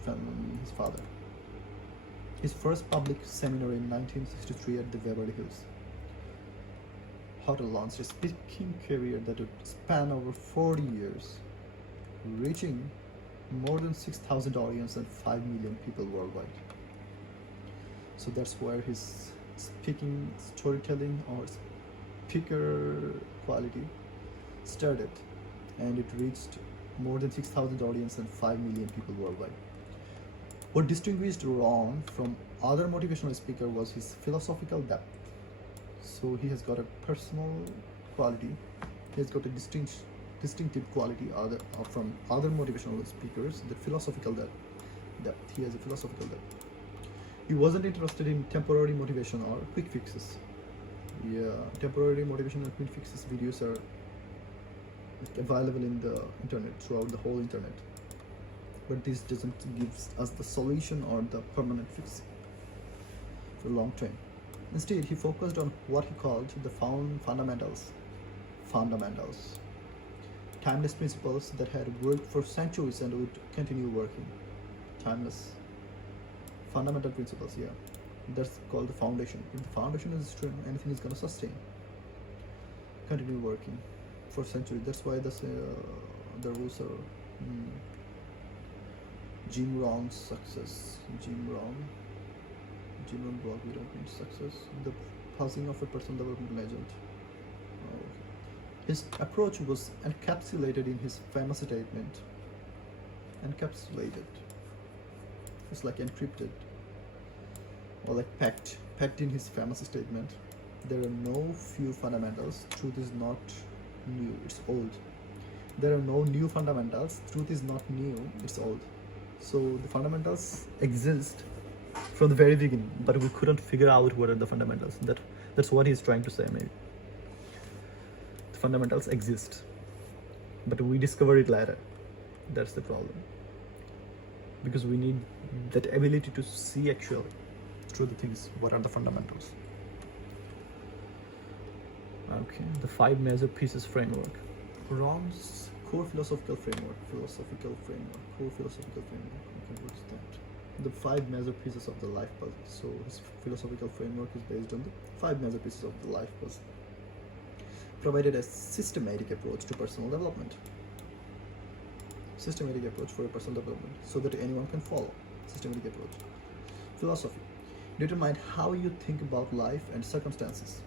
father. His first public seminar in 1963 at the Beverly Hills Hotel launched a speaking career that would span over 40 years, reaching more than 6,000 audience and 5 million people worldwide. So that's where his speaking, storytelling, or speaker quality started, and it reached more than 6,000 audience and 5 million people worldwide. What distinguished ROHN from other motivational speakers was his philosophical depth. So he has got a personal quality. He has got a distinctive quality from other motivational speakers. The philosophical depth. He has a philosophical depth. He wasn't interested in temporary motivation or quick fixes. Yeah, temporary motivation and quick fixes videos are available in the internet, throughout the whole internet. But this doesn't give us the solution or the permanent fix for long term. Instead, he focused on what he called the fundamentals, timeless principles that had worked for centuries and would continue working. Timeless, fundamental principles, yeah. That's called the foundation. If the foundation is strong, anything is gonna sustain, continue working for centuries. That's why the rules are Jim Rohn's success. Jim Rohn blog without success. The passing of a personal development legend. Oh. His approach was encapsulated in his famous statement. Encapsulated. It's like encrypted, or like packed in his famous statement. There are no few fundamentals. Truth is not new, it's old. There are no new fundamentals. Truth is not new, it's old. So the fundamentals exist from the very beginning, but we couldn't figure out what are the fundamentals. That's what he's trying to say, maybe. The fundamentals exist, but we discover it later. That's the problem. Because we need that ability to see actually through the things, what are the fundamentals. Okay, the 5 major pieces framework. ROHN's core philosophical framework. Core philosophical framework. Okay, what's that? The 5 major pieces of the life puzzle. So his philosophical framework is based on the 5 major pieces of the life puzzle. Provided a systematic approach to personal development. Systematic approach for personal development, so that anyone can follow. Systematic approach. Philosophy. Determine how you think about life and circumstances.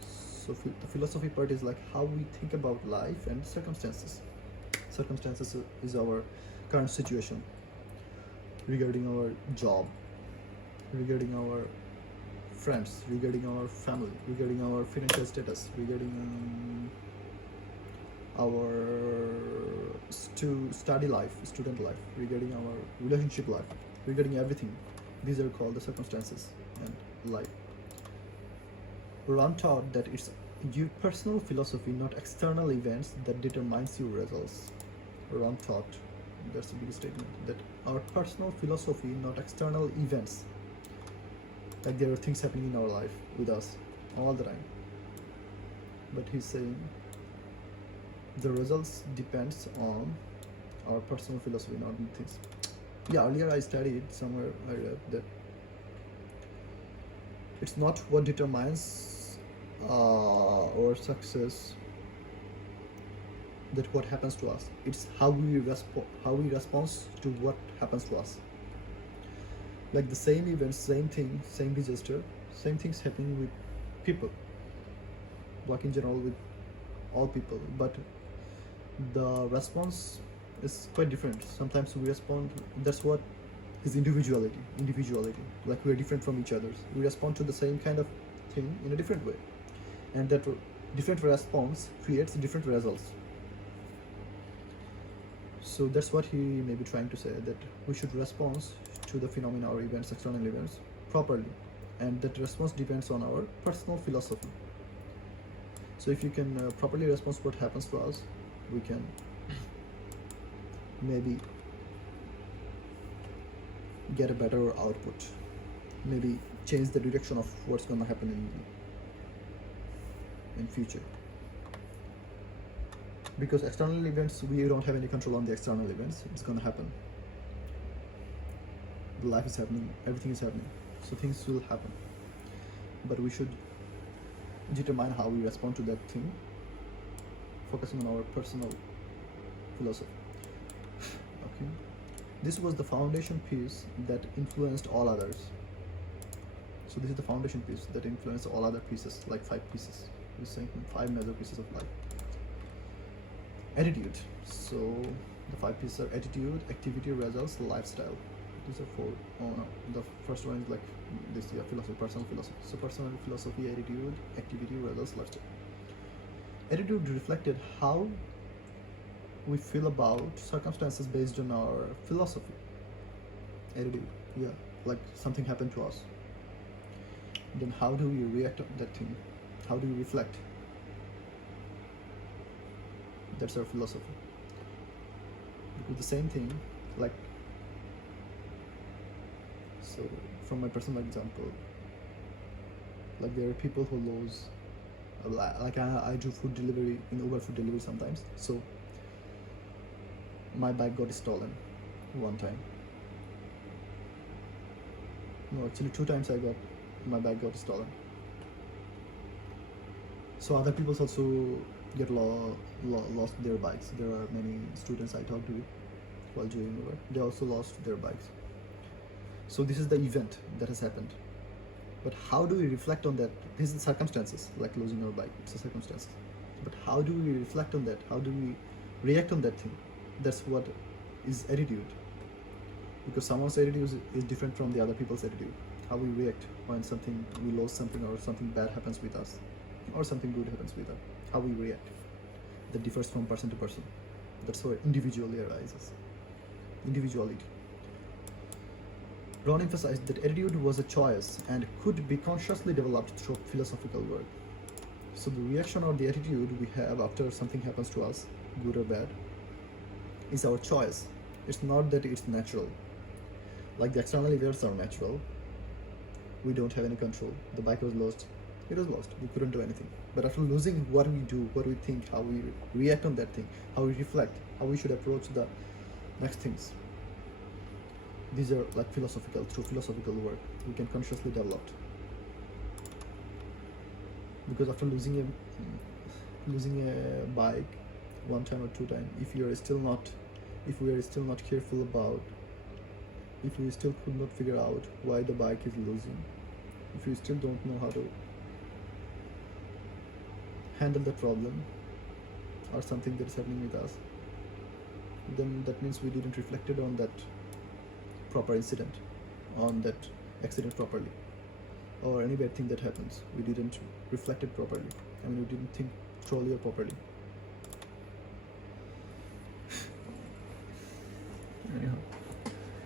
So the philosophy part is like how we think about life and circumstances. Circumstances is our current situation, regarding our job, regarding our friends, regarding our family, regarding our financial status, regarding our study life, student life, regarding our relationship life, regarding everything. These are called the circumstances and life. ROHN taught that it's your personal philosophy, not external events, that determines your results. ROHN taught, that's a big statement, that our personal philosophy, not external events. Like there are things happening in our life with us all the time. But he's saying the results depends on our personal philosophy, not things. Yeah, earlier I studied somewhere, I read that it's not what determines our success, that what happens to us. It's how we respond to what happens to us. Like the same events, same thing, same disaster, same things happening with people, like in general with all people, but the response is quite different. Sometimes we respond, that's what is individuality, like we are different from each other. We respond to the same kind of thing in a different way, and that different response creates different results. So that's what he may be trying to say, that we should respond to the phenomena or events, external events, properly, and that response depends on our personal philosophy. So if you can properly respond to what happens to us, we can maybe get a better output, maybe change the direction of what's going to happen in future. Because external events, we don't have any control on the external events. It's going to happen. The life is happening, everything is happening, so things will happen, but we should determine how we respond to that thing, focusing on our personal philosophy. Okay, this was the foundation piece that influenced all others. So this is the foundation piece that influenced all other pieces, like 5 pieces. We're saying 5 major pieces of life. Attitude. So the 5 pieces are attitude, activity, results, lifestyle. These are 4. Oh no, the first one is like this, yeah, philosophy, personal philosophy. So personal philosophy, attitude, activity, results, lifestyle. Attitude reflected how we feel about circumstances based on our philosophy. Attitude, yeah, like something happened to us. Then how do we react to that thing? How do we reflect? That's our philosophy. Because the same thing, like, so from my personal example, like there are people who lose, like I do food delivery, in Uber food delivery sometimes. So my bike got stolen one time. No, actually 2 times my bike got stolen. So other people also get lost their bikes. There are many students I talked to while doing Uber. They also lost their bikes. So this is the event that has happened. But how do we reflect on that? These are the circumstances, like losing our bike. It's a circumstance. But how do we reflect on that? How do we react on that thing? That's what is attitude. Because someone's attitude is different from the other people's attitude. How we react when we lose something, or something bad happens with us, or something good happens with us. How we react. That differs from person to person. That's where individually arises. Individuality. ROHN emphasized that attitude was a choice and could be consciously developed through philosophical work. So the reaction or the attitude we have after something happens to us, good or bad, is our choice. It's not that it's natural. Like the external events are natural. We don't have any control. The bike was lost. It was lost. We couldn't do anything. But after losing, what we do, what we think, how we react on that thing, how we reflect, how we should approach the next things. These are like through philosophical work, we can consciously develop. Because after losing a bike 1 time or 2 times, if we are still not careful about, if we still could not figure out why the bike is losing, if we still don't know how to handle the problem or something that is happening with us, then that means we didn't reflect on that proper incident, on that accident properly, or any bad thing that happens. We didn't reflect it properly. We didn't think thoroughly or properly. Anyhow,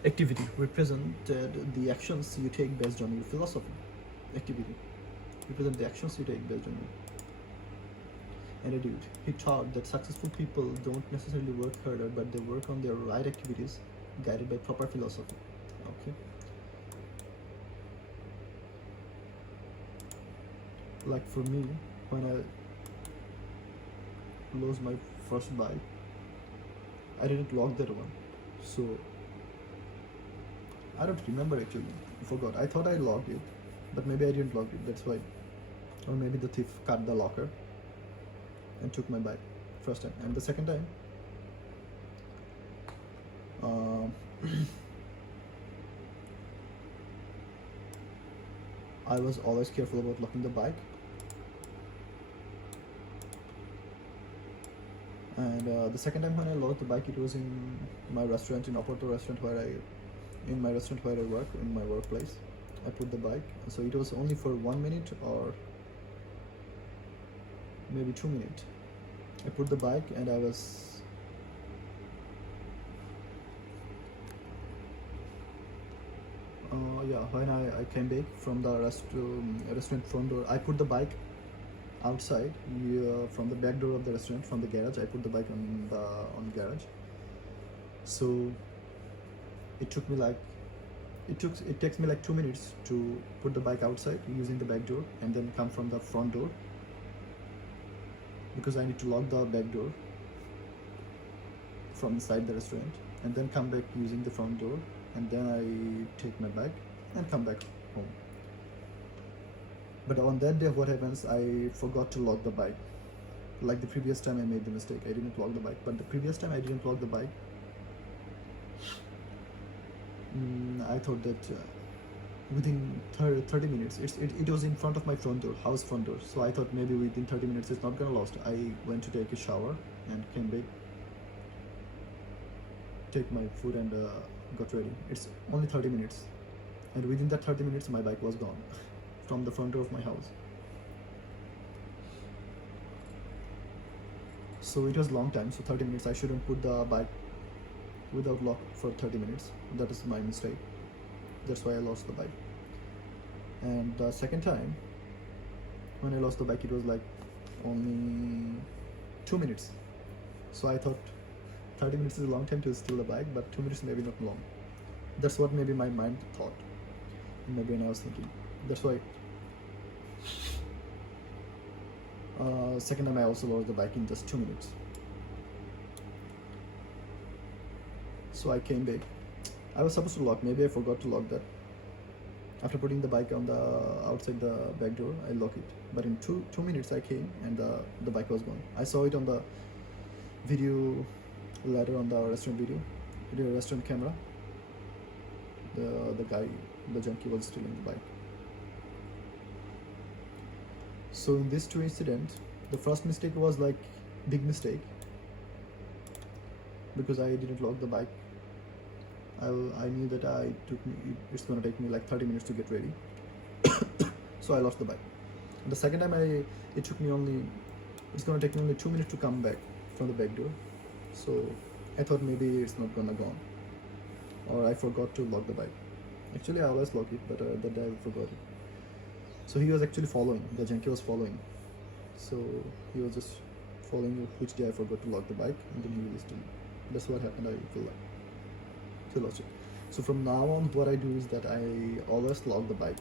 activity represented the actions you take based on your philosophy. Activity represent the actions you take based on your attitude. He taught that successful people don't necessarily work harder, but they work on their right activities, guided by proper philosophy. Okay. Like for me, when I lost my first bike, I didn't lock that one. So I don't remember actually. I forgot. I thought I locked it, but maybe I didn't lock it. That's why. Or maybe the thief cut the locker and took my bike first time. And the second time, I was always careful about locking the bike. And the second time when I locked the bike, it was in my restaurant, in Oporto restaurant in my restaurant where I work, in my workplace. I put the bike. So it was only for 1 minute or maybe 2 minutes. I put the bike and I was yeah, when I came back from the restaurant front door, I put the bike outside from the back door of the restaurant, from the garage. I put the bike on garage. So it took me like it takes me like 2 minutes to put the bike outside using the back door and then come from the front door, because I need to lock the back door from inside the restaurant and then come back using the front door, and then I take my bike and come back home. But on that day, what happens, I forgot to lock the bike. Like the previous time I made the mistake, I didn't lock the bike. But the previous time I didn't lock the bike, I thought that within 30 minutes, it was in front of my front door, house front door. So I thought maybe within 30 minutes it's not gonna lost. I went to take a shower and came back, take my food and got ready. It's only 30 minutes. And within that 30 minutes, my bike was gone from the front door of my house. So it was long time, so 30 minutes. I shouldn't put the bike without lock for 30 minutes. That is my mistake. That's why I lost the bike. And the second time, when I lost the bike, it was like only 2 minutes. So I thought 30 minutes is a long time to steal the bike, but 2 minutes maybe not long. That's what maybe my mind thought. In my brain I was thinking. That's why second time I also lost the bike in just 2 minutes. So I came back. I was supposed to lock, maybe I forgot to lock that. After putting the bike on the outside the back door, I lock it. But in two minutes I came and the bike was gone. I saw it on the video later, on the restaurant video restaurant camera. The guy, the junkie, was stealing the bike. So in these two incidents, the first mistake was like big mistake, because I didn't lock the bike. I knew that it's gonna take me like 30 minutes to get ready. So I lost the bike. And the second time it's gonna take me only 2 minutes to come back from the back door. So I thought maybe it's not gonna go on, or I forgot to lock the bike. Actually I always lock it, but that day I forgot it. So he was actually following, the junkie was following. So he was just following which day I forgot to lock the bike, and then he will steal it. That's what happened. I feel like he lost it. So from now on, what I do is that I always lock the bike.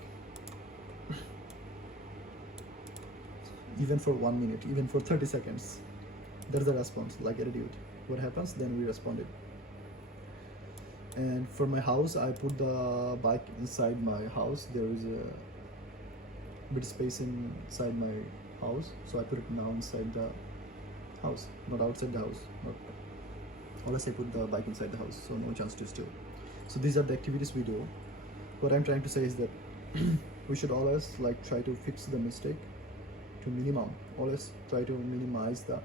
Even for 1 minute, even for 30 seconds. That's the response, like attitude. What happens, then we responded. And for my house, I put the bike inside my house. There is a bit space inside my house, so I put it now inside the house, not outside the house. Not unless I put the bike inside the house, so no chance to steal. So these are the activities we do. What I'm trying to say is that we should always like try to fix the mistake to minimum. Always try to minimize the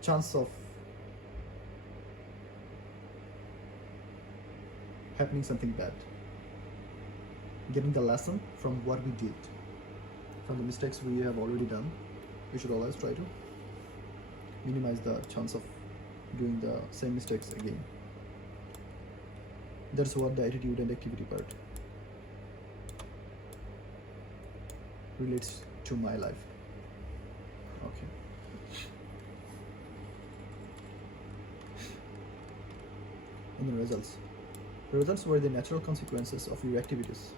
chance of happening something bad. Getting the lesson from what we did, from the mistakes we have already done. We should always try to minimize the chance of doing the same mistakes again. That's what the attitude and activity part relates to my life. Okay. And the results. The results were the natural consequences of your activities.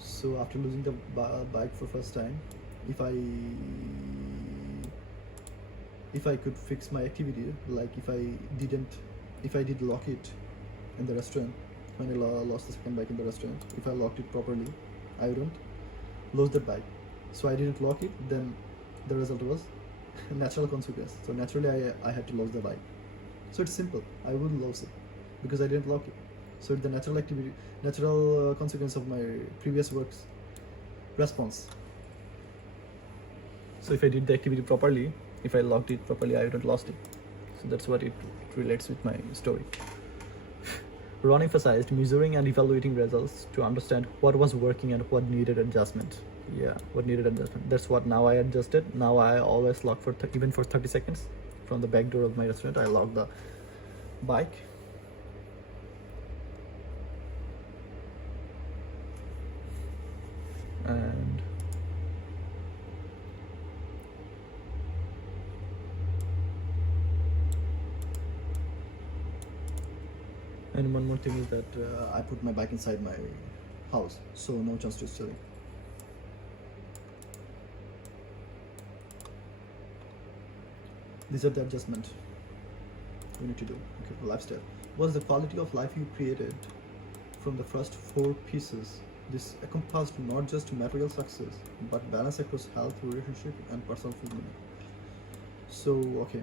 So after losing the bike for first time, if I could fix my activity, like if I did lock it in the restaurant, when I lost the second bike in the restaurant, if I locked it properly, I wouldn't lose the bike. So I didn't lock it, then the result was natural consequence. So naturally I had to lose the bike. So it's simple, I wouldn't lose it because I didn't lock it. So it's the natural consequence of my previous works response. So if I did the activity properly, if I locked it properly, I wouldn't lost it. So that's what it relates with my story. Ron emphasized measuring and evaluating results to understand what was working and what needed adjustment. Yeah, what needed adjustment. That's what now I adjusted. Now I always lock for even for 30 seconds from the back door of my restaurant. I lock the bike. And one more thing is that I put my bike inside my house, so no chance to stealing. These are the adjustment we need to do. Okay, lifestyle. What's the quality of life you created from the first 4 pieces? This encompassed not just material success, but balance across health, relationship, and personal fulfillment. So, okay.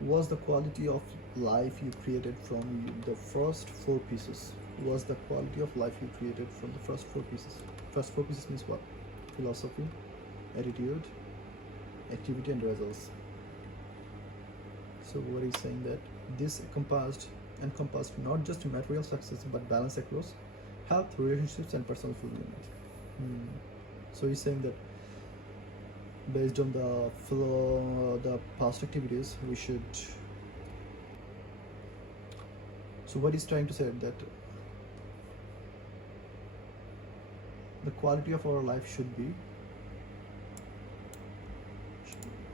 Was the quality of life you created from the first 4 pieces? Was the quality of life you created from the first 4 pieces? First 4 pieces means what? Philosophy, attitude, activity, and results. So what he's saying that this encompassed not just material success but balance across health, relationships, and personal fulfillment. So he's saying that based on the past activities, we should. So what he's trying to say that the quality of our life should be.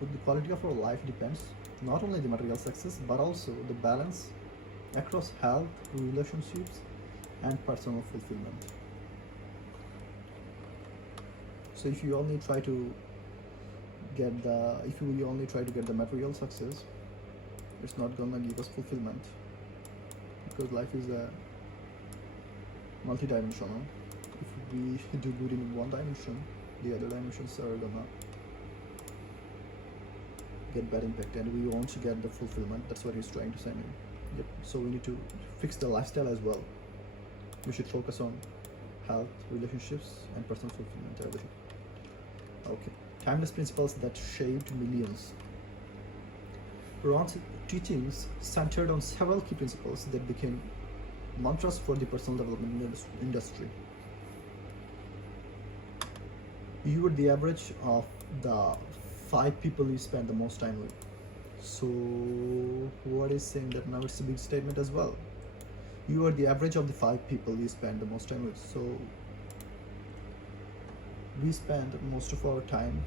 The quality of our life depends not only the material success but also the balance across health, relationships, and personal fulfillment. So if you only try to get the material success, it's not gonna give us fulfillment, because life is a multi-dimensional. If we do good in one dimension, the other dimensions are gonna get bad impact and we won't get the fulfillment. That's what he's trying to say. Yep. So we need to fix the lifestyle as well. We should focus on health, relationships, and personal fulfillment, everything. Okay. Timeless principles that shaped millions. ROHN's teachings centered on several key principles that became mantras for the personal development industry. You were the average of the 5 people you spend the most time with. So what is saying that now it's a big statement as well. You are the average of the 5 people you spend the most time with. So we spend most of our time.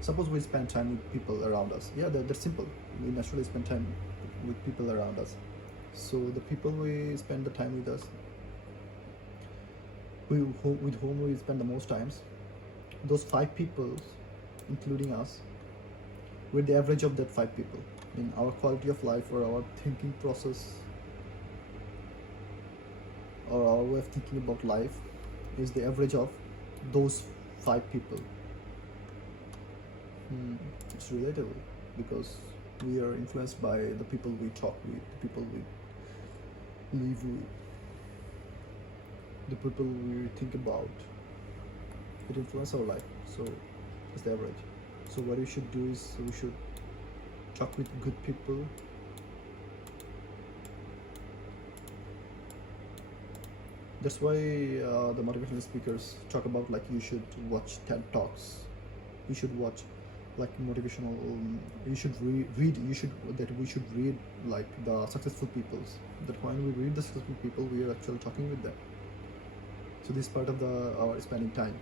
Suppose we spend time with people around us. Yeah, that's simple. We naturally spend time with people around us. So the people we spend the time with us, with whom we spend the most times, those 5 people, including us, we're the average of that 5 people in our quality of life or our thinking process or our way of thinking about life is the average of those 5 people. It's relatable because we are influenced by the people we talk with, the people we live with, the people we think about. It influences our life. So it's the average. So what we should do is we should talk with good people. That's why the motivational speakers talk about like you should watch TED Talks. You should watch like motivational. You should read. We should read like the successful peoples. That when we read the successful people, we are actually talking with them. So this part of our spending time.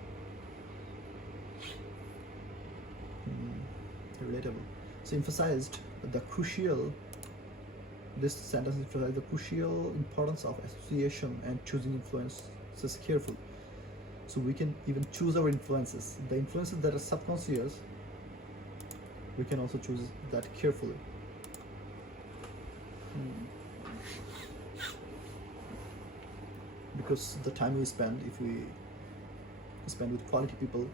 Relatable. So emphasized the crucial. This sentence emphasizes the crucial importance of association and choosing influences carefully. So we can even choose our influences. The influences that are subconscious, we can also choose that carefully. Because the time we spend, if we spend with quality people,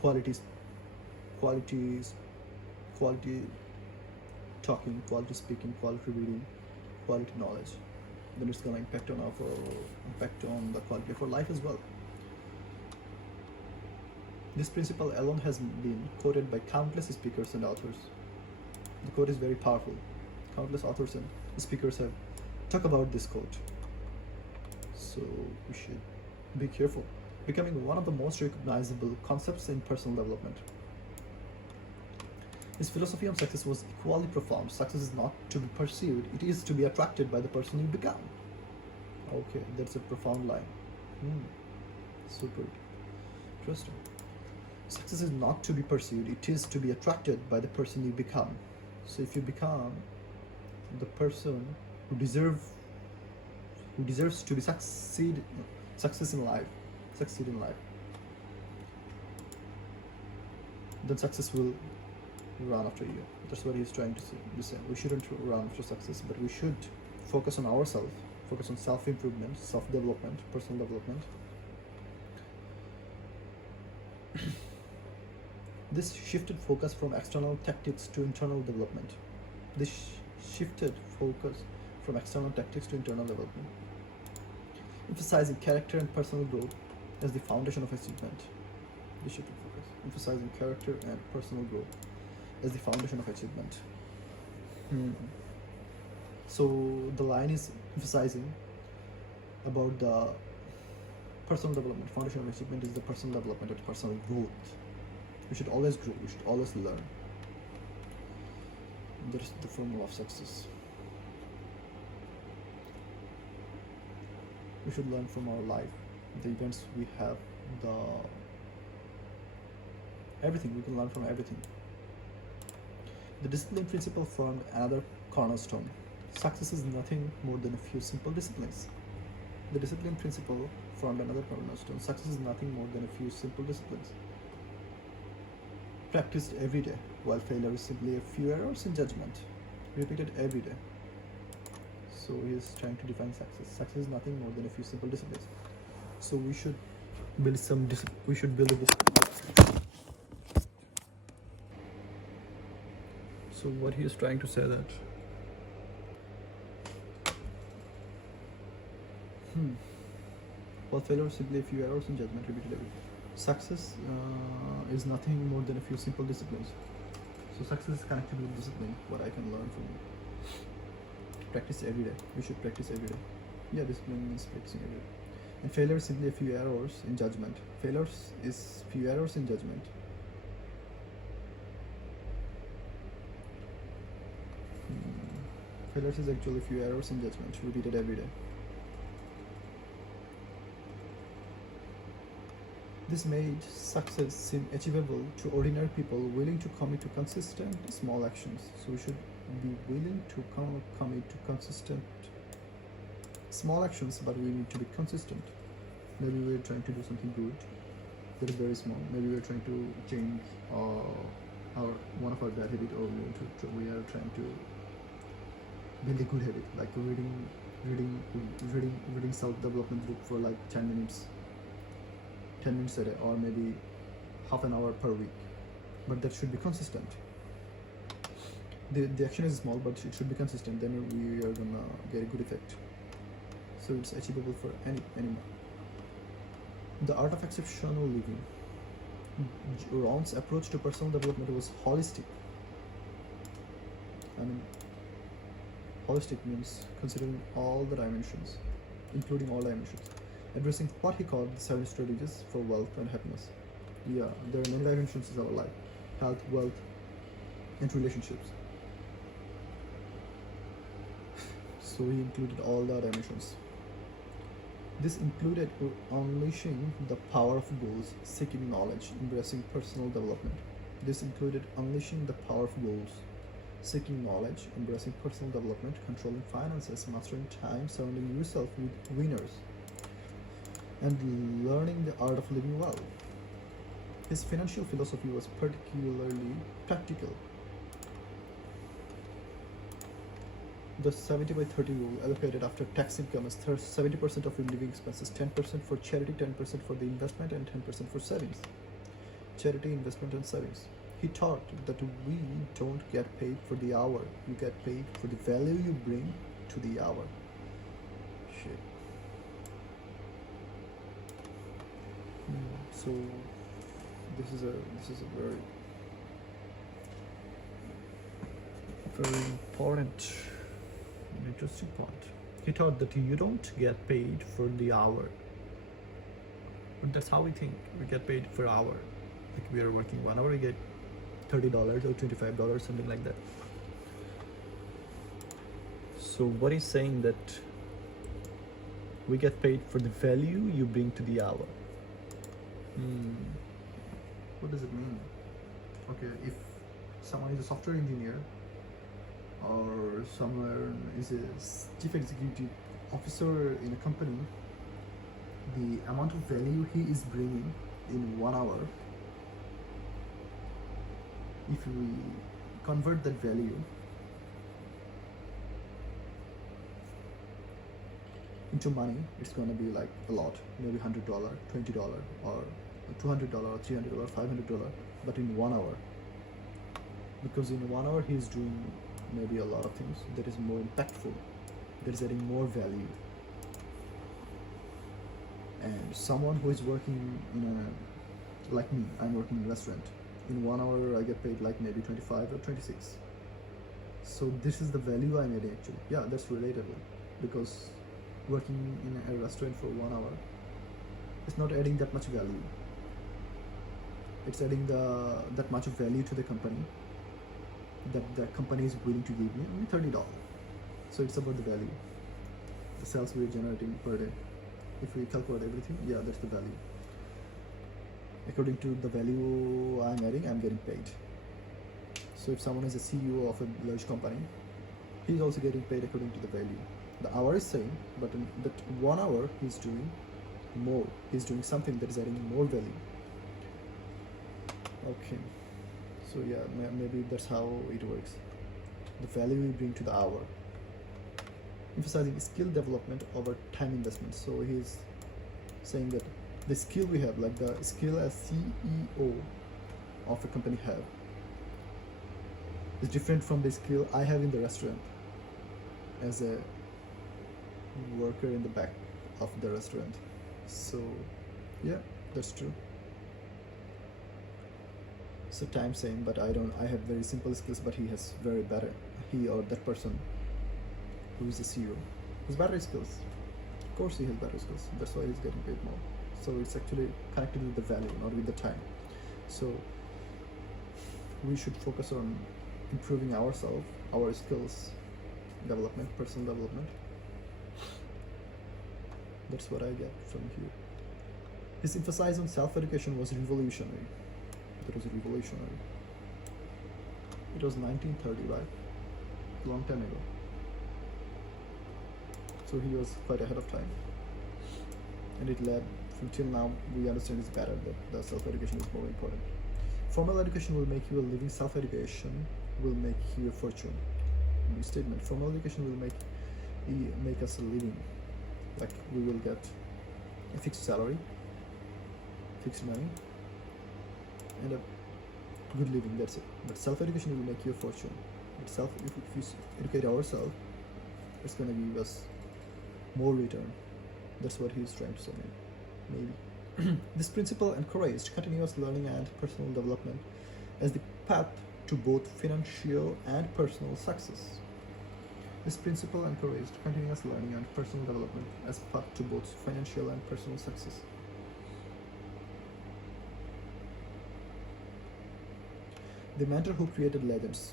quality talking, quality speaking, quality reading, quality knowledge, then it's gonna impact on the quality of our life as well. This principle alone has been quoted by countless speakers and authors. The quote is very powerful. Countless authors and speakers have talked about this quote. So we should be careful. Becoming one of the most recognizable concepts in personal development. His philosophy on success was equally profound. Success is not to be pursued, it is to be attracted by the person you become. Okay, that's a profound line. Super interesting. Success is not to be pursued, it is to be attracted by the person you become. So if you become the person who deserves to be succeed in life, then success will run after you. That's what he's trying to say. We shouldn't run after success, but we should focus on ourselves, focus on self-improvement, self-development, personal development. This shifted focus from external tactics to internal development. Emphasizing character and personal growth as the foundation of achievement. This shifted focus. Emphasizing character and personal growth as the foundation of achievement. So the line is emphasizing about the personal development. Foundation of achievement is the personal development and personal growth. We should always grow, we should always learn. That is the formula of success. We should learn from our life, the events we have, everything. We can learn from everything. The discipline principle formed another cornerstone. Success is nothing more than a few simple disciplines. The discipline principle formed another cornerstone. Success is nothing more than a few simple disciplines, practiced every day, while failure is simply a few errors in judgment, repeated every day. So he is trying to define success. Success is nothing more than a few simple disciplines. So we should build a discipline. So what he is trying to say that while failure is simply a few errors in judgment, repeated every day. Success is nothing more than a few simple disciplines. So success is connected with discipline, what I can learn from it. Practice every day. We should practice every day. Yeah, discipline means practicing every day. And failure is simply a few errors in judgment. Failures is few errors in judgment. Failures is actually few errors in judgment, repeated every day. This made success seem achievable to ordinary people willing to commit to consistent small actions. So we should be willing to commit to consistent small actions, but we need to be consistent. Maybe we're trying to do something good that is very small. Maybe we're trying to change one of our bad habit, or we are trying to build a good habit, like reading self-development book for like 10 minutes a day, or maybe half an hour per week. But that should be consistent. The action is small, but it should be consistent. Then we are gonna get a good effect. So it's achievable for anyone. The art of exceptional living. ROHN's approach to personal development was holistic. Holistic means considering all the dimensions, including all dimensions, addressing what he called the 7 strategies for wealth and happiness. Yeah, there are many dimensions in our life: health, wealth, and relationships. So he included all the dimensions. This included unleashing the power of goals, seeking knowledge, embracing personal development. This included unleashing the power of goals, seeking knowledge, embracing personal development, controlling finances, mastering time, surrounding yourself with winners, and learning the art of living well. His financial philosophy was particularly practical. The 70/30 rule allocated after tax income is 70% of your living expenses, 10% for charity, 10% for the investment, and 10% for savings. Charity, investment, and savings. He taught that we don't get paid for the hour, you get paid for the value you bring to the hour. Shit. So this is a very important and interesting point. He thought that you don't get paid for the hour, but that's how we think. We get paid per hour. Like we are working 1 hour, we get $30 or $25, something like that. So what he's saying that we get paid for the value you bring to the hour. What does it mean? Okay, if someone is a software engineer or someone is a chief executive officer in a company, the amount of value he is bringing in 1 hour, if we convert that value into money, it's going to be like a lot, maybe $100, $20, or $200, $300, $500, but in 1 hour. Because in 1 hour he's doing maybe a lot of things that is more impactful, that is adding more value. And someone who is working in a, like me, I'm working in a restaurant. In 1 hour I get paid like maybe 25 or 26. So this is the value I'm adding actually. Yeah, that's relatable, because working in a restaurant for 1 hour is not adding that much value. It's adding that much of value to the company that the company is willing to give me, only $30. So it's about the value, the sales we're generating per day. If we calculate everything, yeah, that's the value. According to the value I'm adding, I'm getting paid. So if someone is a CEO of a large company, he's also getting paid according to the value. The hour is same, but in that 1 hour he's doing more. He's doing something that is adding more value. Okay, so yeah, maybe that's how it works. The value we bring to the hour. Emphasizing skill development over time investment. So he's saying that the skill we have, like the skill as CEO of a company have, is different from the skill I have in the restaurant as a worker in the back of the restaurant. So yeah, that's true. So time same, but I have very simple skills, but he has very better, he or that person who is the CEO has better skills. Of course he has better skills, that's why he's getting paid more. So it's actually connected with the value, not with the time. So we should focus on improving ourselves, our skills development, personal development. That's what I get from here. His emphasis on self-education was revolutionary. That was revolutionary. It was 1930, right? A long time ago. So he was quite ahead of time. And it led, until now, we understand it's better that the self-education is more important. Formal education will make you a living, self-education will make you a fortune. New statement. Formal education will make us a living. Like we will get a fixed salary, fixed money, and a good living, that's it. But self-education will make you a fortune. But if we educate ourselves, it's gonna give us more return. That's what he's trying to say, maybe. This principle encouraged continuous learning and personal development as the path to both financial and personal success. This principle encouraged continuous learning and personal development as path to both financial and personal success. The mentor who created legends.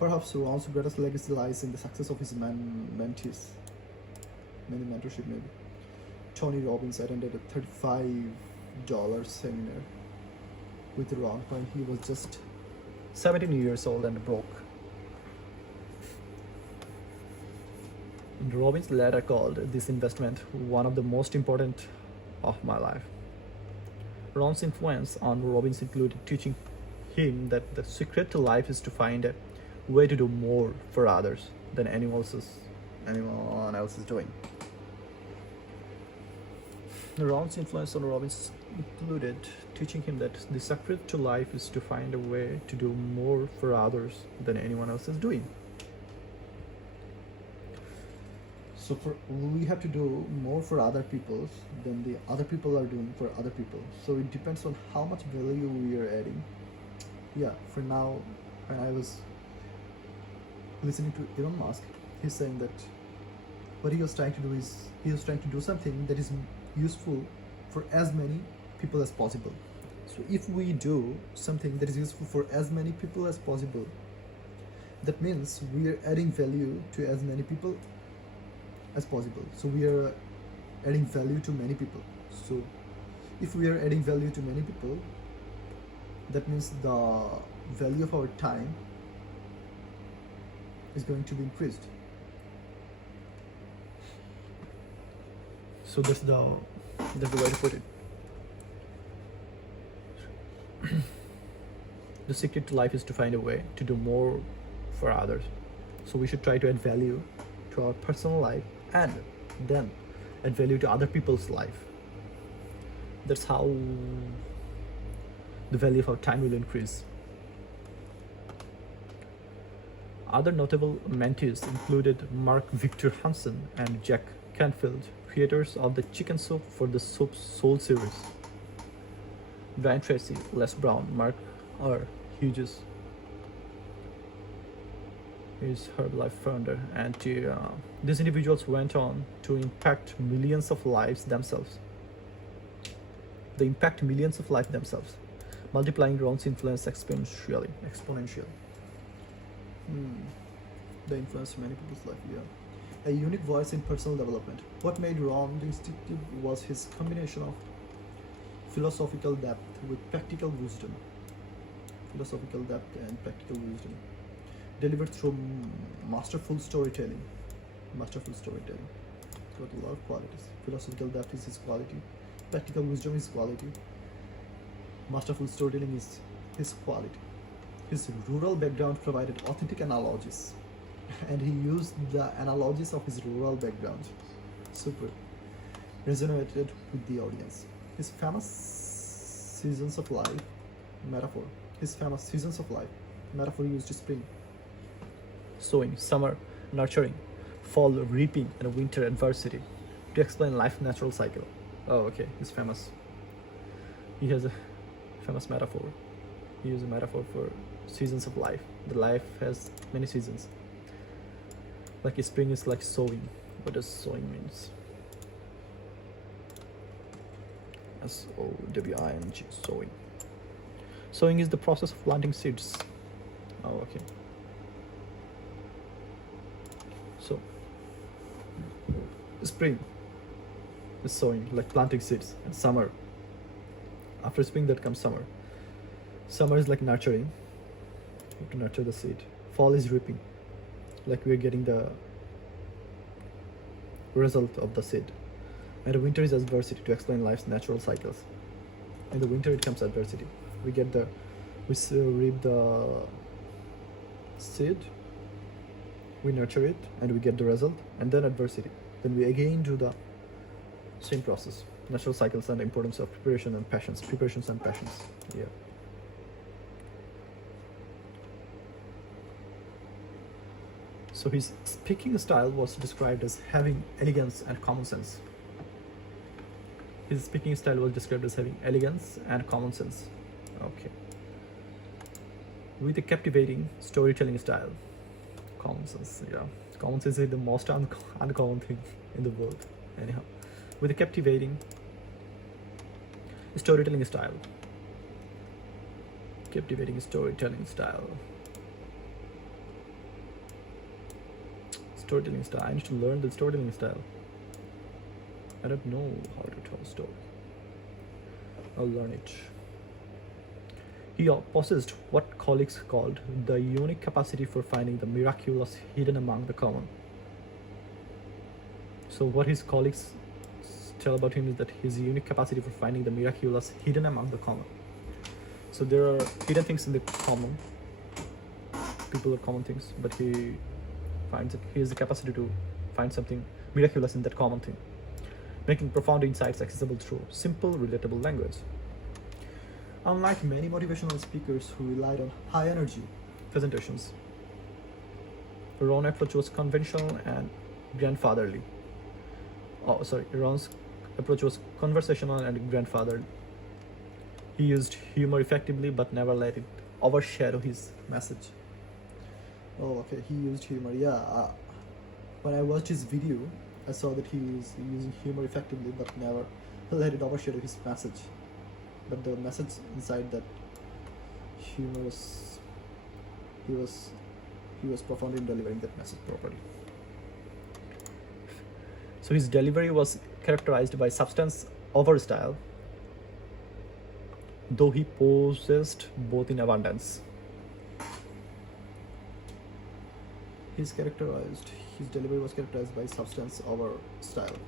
Perhaps ROHN's greatest legacy lies in the success of his mentees. Many mentorship, maybe. Tony Robbins attended a $35 seminar with ROHN when he was just 17 years old and broke. And Robbins later called this investment one of the most important of my life. ROHN's influence on Robbins included teaching him that the secret to life is to find a way to do more for others than anyone else is doing. ROHN's influence on Robbins included teaching him that the secret to life is to find a way to do more for others than anyone else is doing. So we have to do more for other people than the other people are doing for other people. So it depends on how much value we are adding. Yeah, for now, I was listening to Elon Musk. He's saying that what he was trying to do is he was trying to do something that is useful for as many people as possible. So if we do something that is useful for as many people as possible, that means we are adding value to as many people as possible. So we are adding value to many people. So if we are adding value to many people, that means the value of our time is going to be increased. So that's the way to put it. The secret to life is to find a way to do more for others. So we should try to add value to our personal life and then add value to other people's life. That's how the value of our time will increase. Other notable mentees included Mark Victor Hansen and Jack Canfield, creators of the Chicken Soup for the Soup Soul series. Brian Tracy, Les Brown, Mark R. Hughes is Herbalife founder, and these individuals went on to impact millions of lives themselves. They impact millions of lives themselves, multiplying ROHN's influence exponentially. They influence many people's life, yeah. A unique voice in personal development. What made ROHN distinctive was his combination of philosophical depth with practical wisdom. Philosophical depth and practical wisdom. Delivered through masterful storytelling. Masterful storytelling. It's got a lot of qualities. Philosophical depth is his quality. Practical wisdom is quality. Masterful storytelling is his quality. His rural background provided authentic analogies, and he used the analogies of his rural background. Super. Resonated with the audience. His famous seasons of life metaphor. His famous seasons of life metaphor used spring, Sowing, summer, nurturing, fall, reaping, and winter adversity to explain life's natural cycle. Oh, okay, he's famous. He has a famous metaphor. He used a metaphor for seasons of life. The life has many seasons. Like spring is like sowing. What does sowing means? SOWING, sowing. Sowing is the process of planting seeds. Oh, okay. So, spring is sowing, like planting seeds, and summer. After spring, that comes summer. Summer is like nurturing. You have to nurture the seed. Fall is reaping, like we're getting the result of the seed. And the winter is adversity to explain life's natural cycles. In the winter, it comes adversity. We reap the seed, we nurture it, and we get the result, and then adversity. Then we again do the same process. Natural cycles and the importance of preparations and passions. Yeah. So his speaking style was described as having elegance and common sense. His speaking style was described as having elegance and common sense. Okay. With a captivating storytelling style. Common sense, yeah. Common sense is the most uncommon thing in the world. Anyhow. With a captivating storytelling style. Captivating storytelling style. Storytelling style. I need to learn the storytelling style. I don't know how to tell a story. I'll learn it. He possessed what colleagues called the unique capacity for finding the miraculous hidden among the common. So what his colleagues tell about him is that his unique capacity for finding the miraculous hidden among the common. So there are hidden things in the common. People are common things, but he has the capacity to find something miraculous in that common thing, making profound insights accessible through simple, relatable language. Unlike many motivational speakers who relied on high energy presentations, ROHN approach was conventional and grandfatherly. Ron's approach was conversational and grandfathered. He used humor effectively but never let it overshadow his message. Oh, okay. He used humor. Yeah. When I watched his video, I saw that he was using humor effectively, but never let it overshadow his message. But the message inside that humorous, he was profound in delivering that message properly. So his delivery was characterized by substance over style, though he possessed both in abundance. His delivery was characterized by substance over style.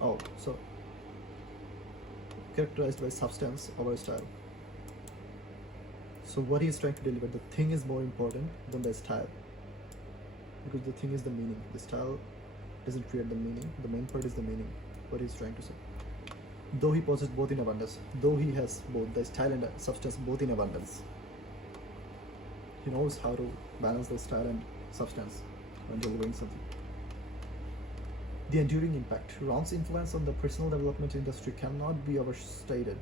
Oh, so characterized by substance over style. So what he is trying to deliver, the thing is more important than the style, because the thing is the meaning. The style doesn't create the meaning. The main part is the meaning. What he's trying to say. Though he possessed both in abundance, though he has both the style and the substance both in abundance, he knows how to balance the style and substance when delivering something. The enduring impact. ROHN's influence on the personal development industry cannot be overstated.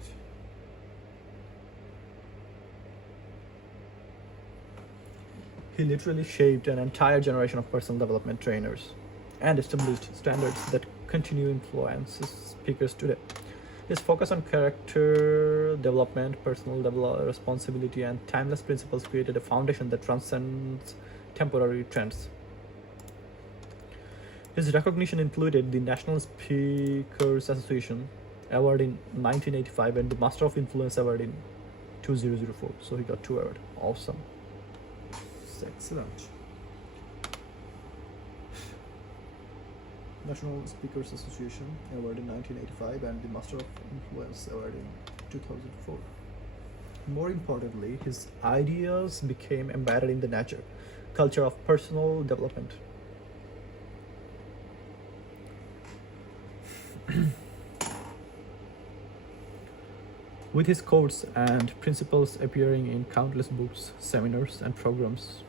He literally shaped an entire generation of personal development trainers and established standards that continue to influence speakers today. His focus on character development, personal responsibility, and timeless principles created a foundation that transcends temporary trends. His recognition included the National Speakers Association Award in 1985 and the Master of Influence Award in 2004. So he got 2 awards. Awesome. Excellent. National Speakers Association Award in 1985 and the Master of Influence Award in 2004. More importantly, his ideas became embedded in the culture of personal development. With his quotes and principles appearing in countless books, seminars, and programs.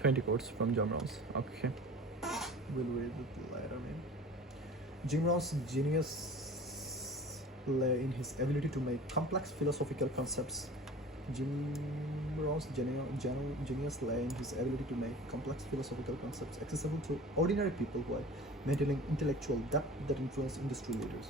20 quotes from Jim Rohn. Okay. We'll read it later, man. Jim Rohn's genius lay in his ability to make complex philosophical concepts. Jim Rohn's genius lay in his ability to make complex philosophical concepts accessible to ordinary people while maintaining intellectual depth that influenced industry leaders.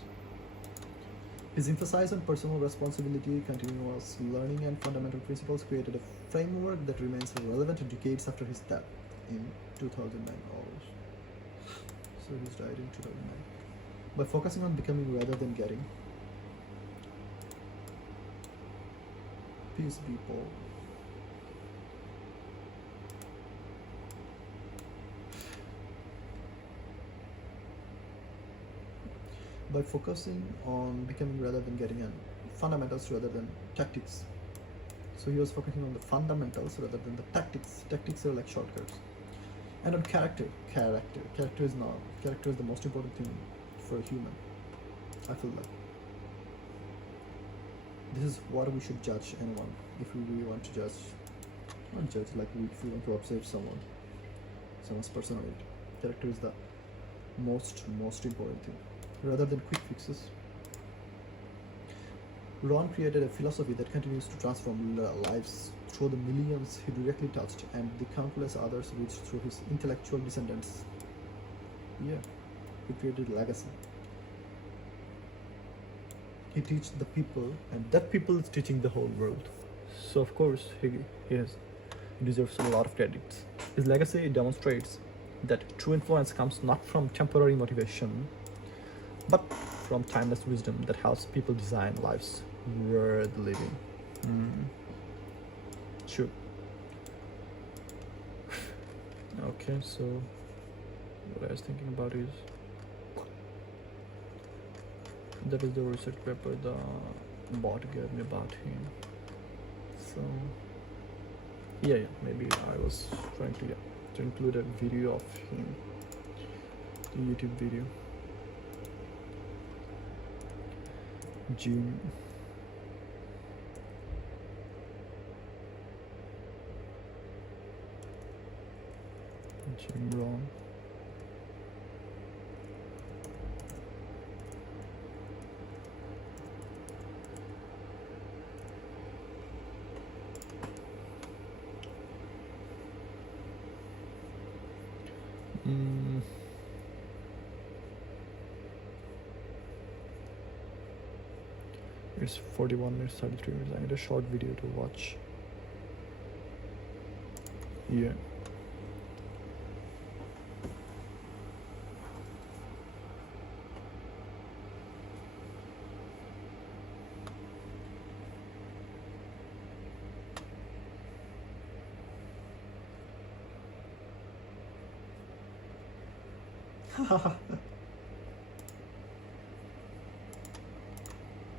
His emphasis on personal responsibility, continuous learning, and fundamental principles created a framework that remains relevant decades after his death in 2009. So he died in 2009. By focusing on becoming rather than getting. Peace be Paul. By focusing on becoming rather than getting, and fundamentals rather than tactics. So he was focusing on the fundamentals rather than the tactics. Tactics are like shortcuts. And on character is the most important thing for a human. I feel like this is what we should judge anyone if we really want to judge. Not judge, like if we want to observe someone's personality. Character is the most important thing, rather than quick fixes. ROHN created a philosophy that continues to transform lives through the millions he directly touched and the countless others reached through his intellectual descendants. Yeah, he created legacy. He teaches the people, and that people is teaching the whole world. So of course he deserves a lot of credits. His legacy demonstrates that true influence comes not from temporary motivation, but from timeless wisdom that helps people design lives worth living. Sure. Okay, so what I was thinking about is that is the research paper the bot gave me about him. So yeah, maybe I was trying to include a video of him, the YouTube video. Jim Rohn. Mm. It's 41 minutes, 33 minutes. I need a short video to watch. Yeah.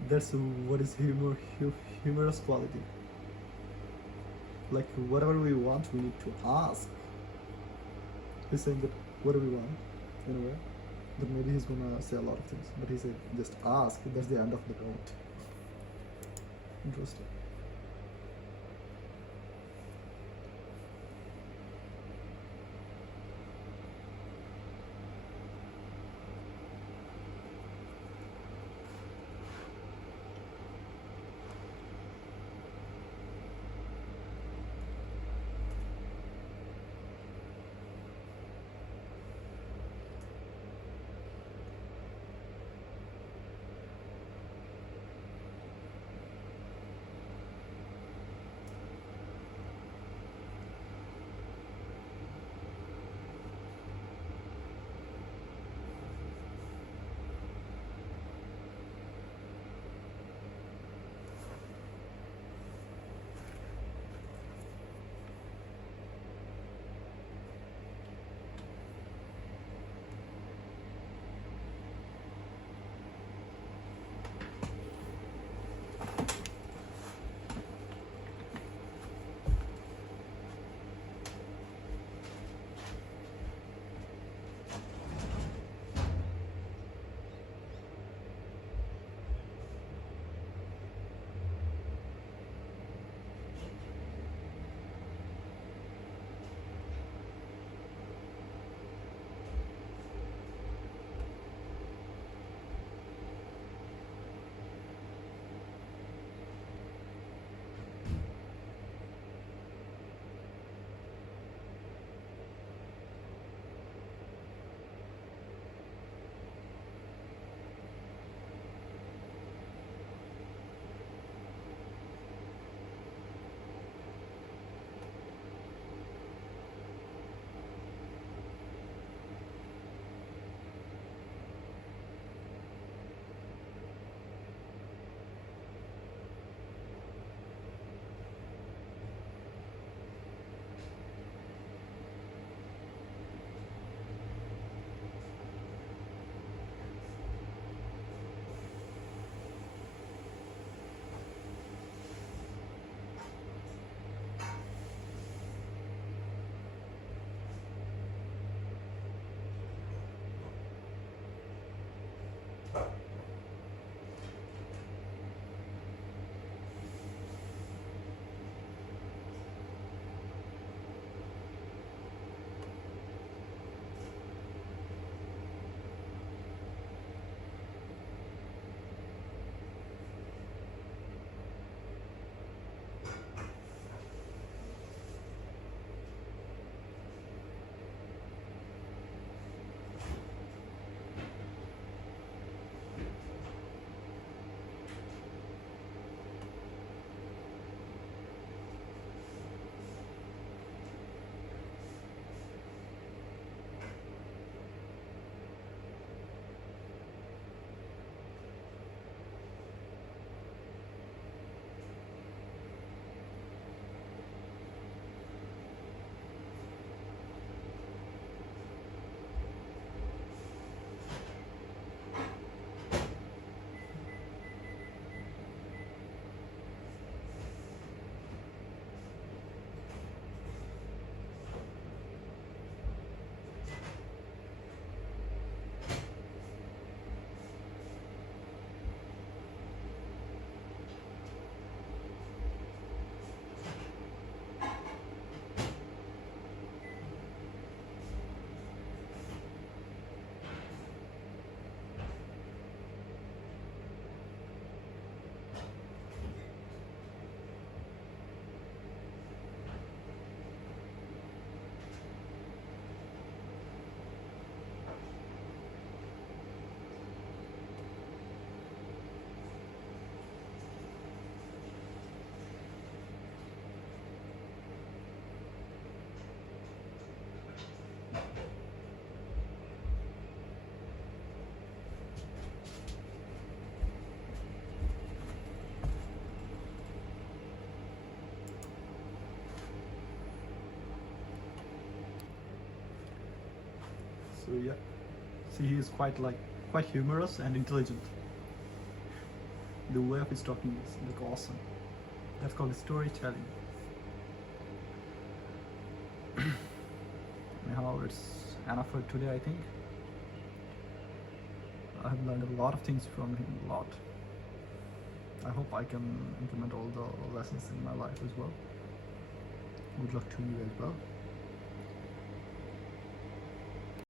That's what is humorous quality. Like whatever we want, we need to ask. He's saying that whatever we want, in a way. But maybe he's gonna say a lot of things. But he said just ask. That's the end of the note. Interesting. So yeah, see, he is quite humorous and intelligent. The way of his talking is like awesome. That's called storytelling. Anyhow, it's enough for today, I think. I have learned a lot of things from him, a lot. I hope I can implement all the lessons in my life as well. Good luck to you as well.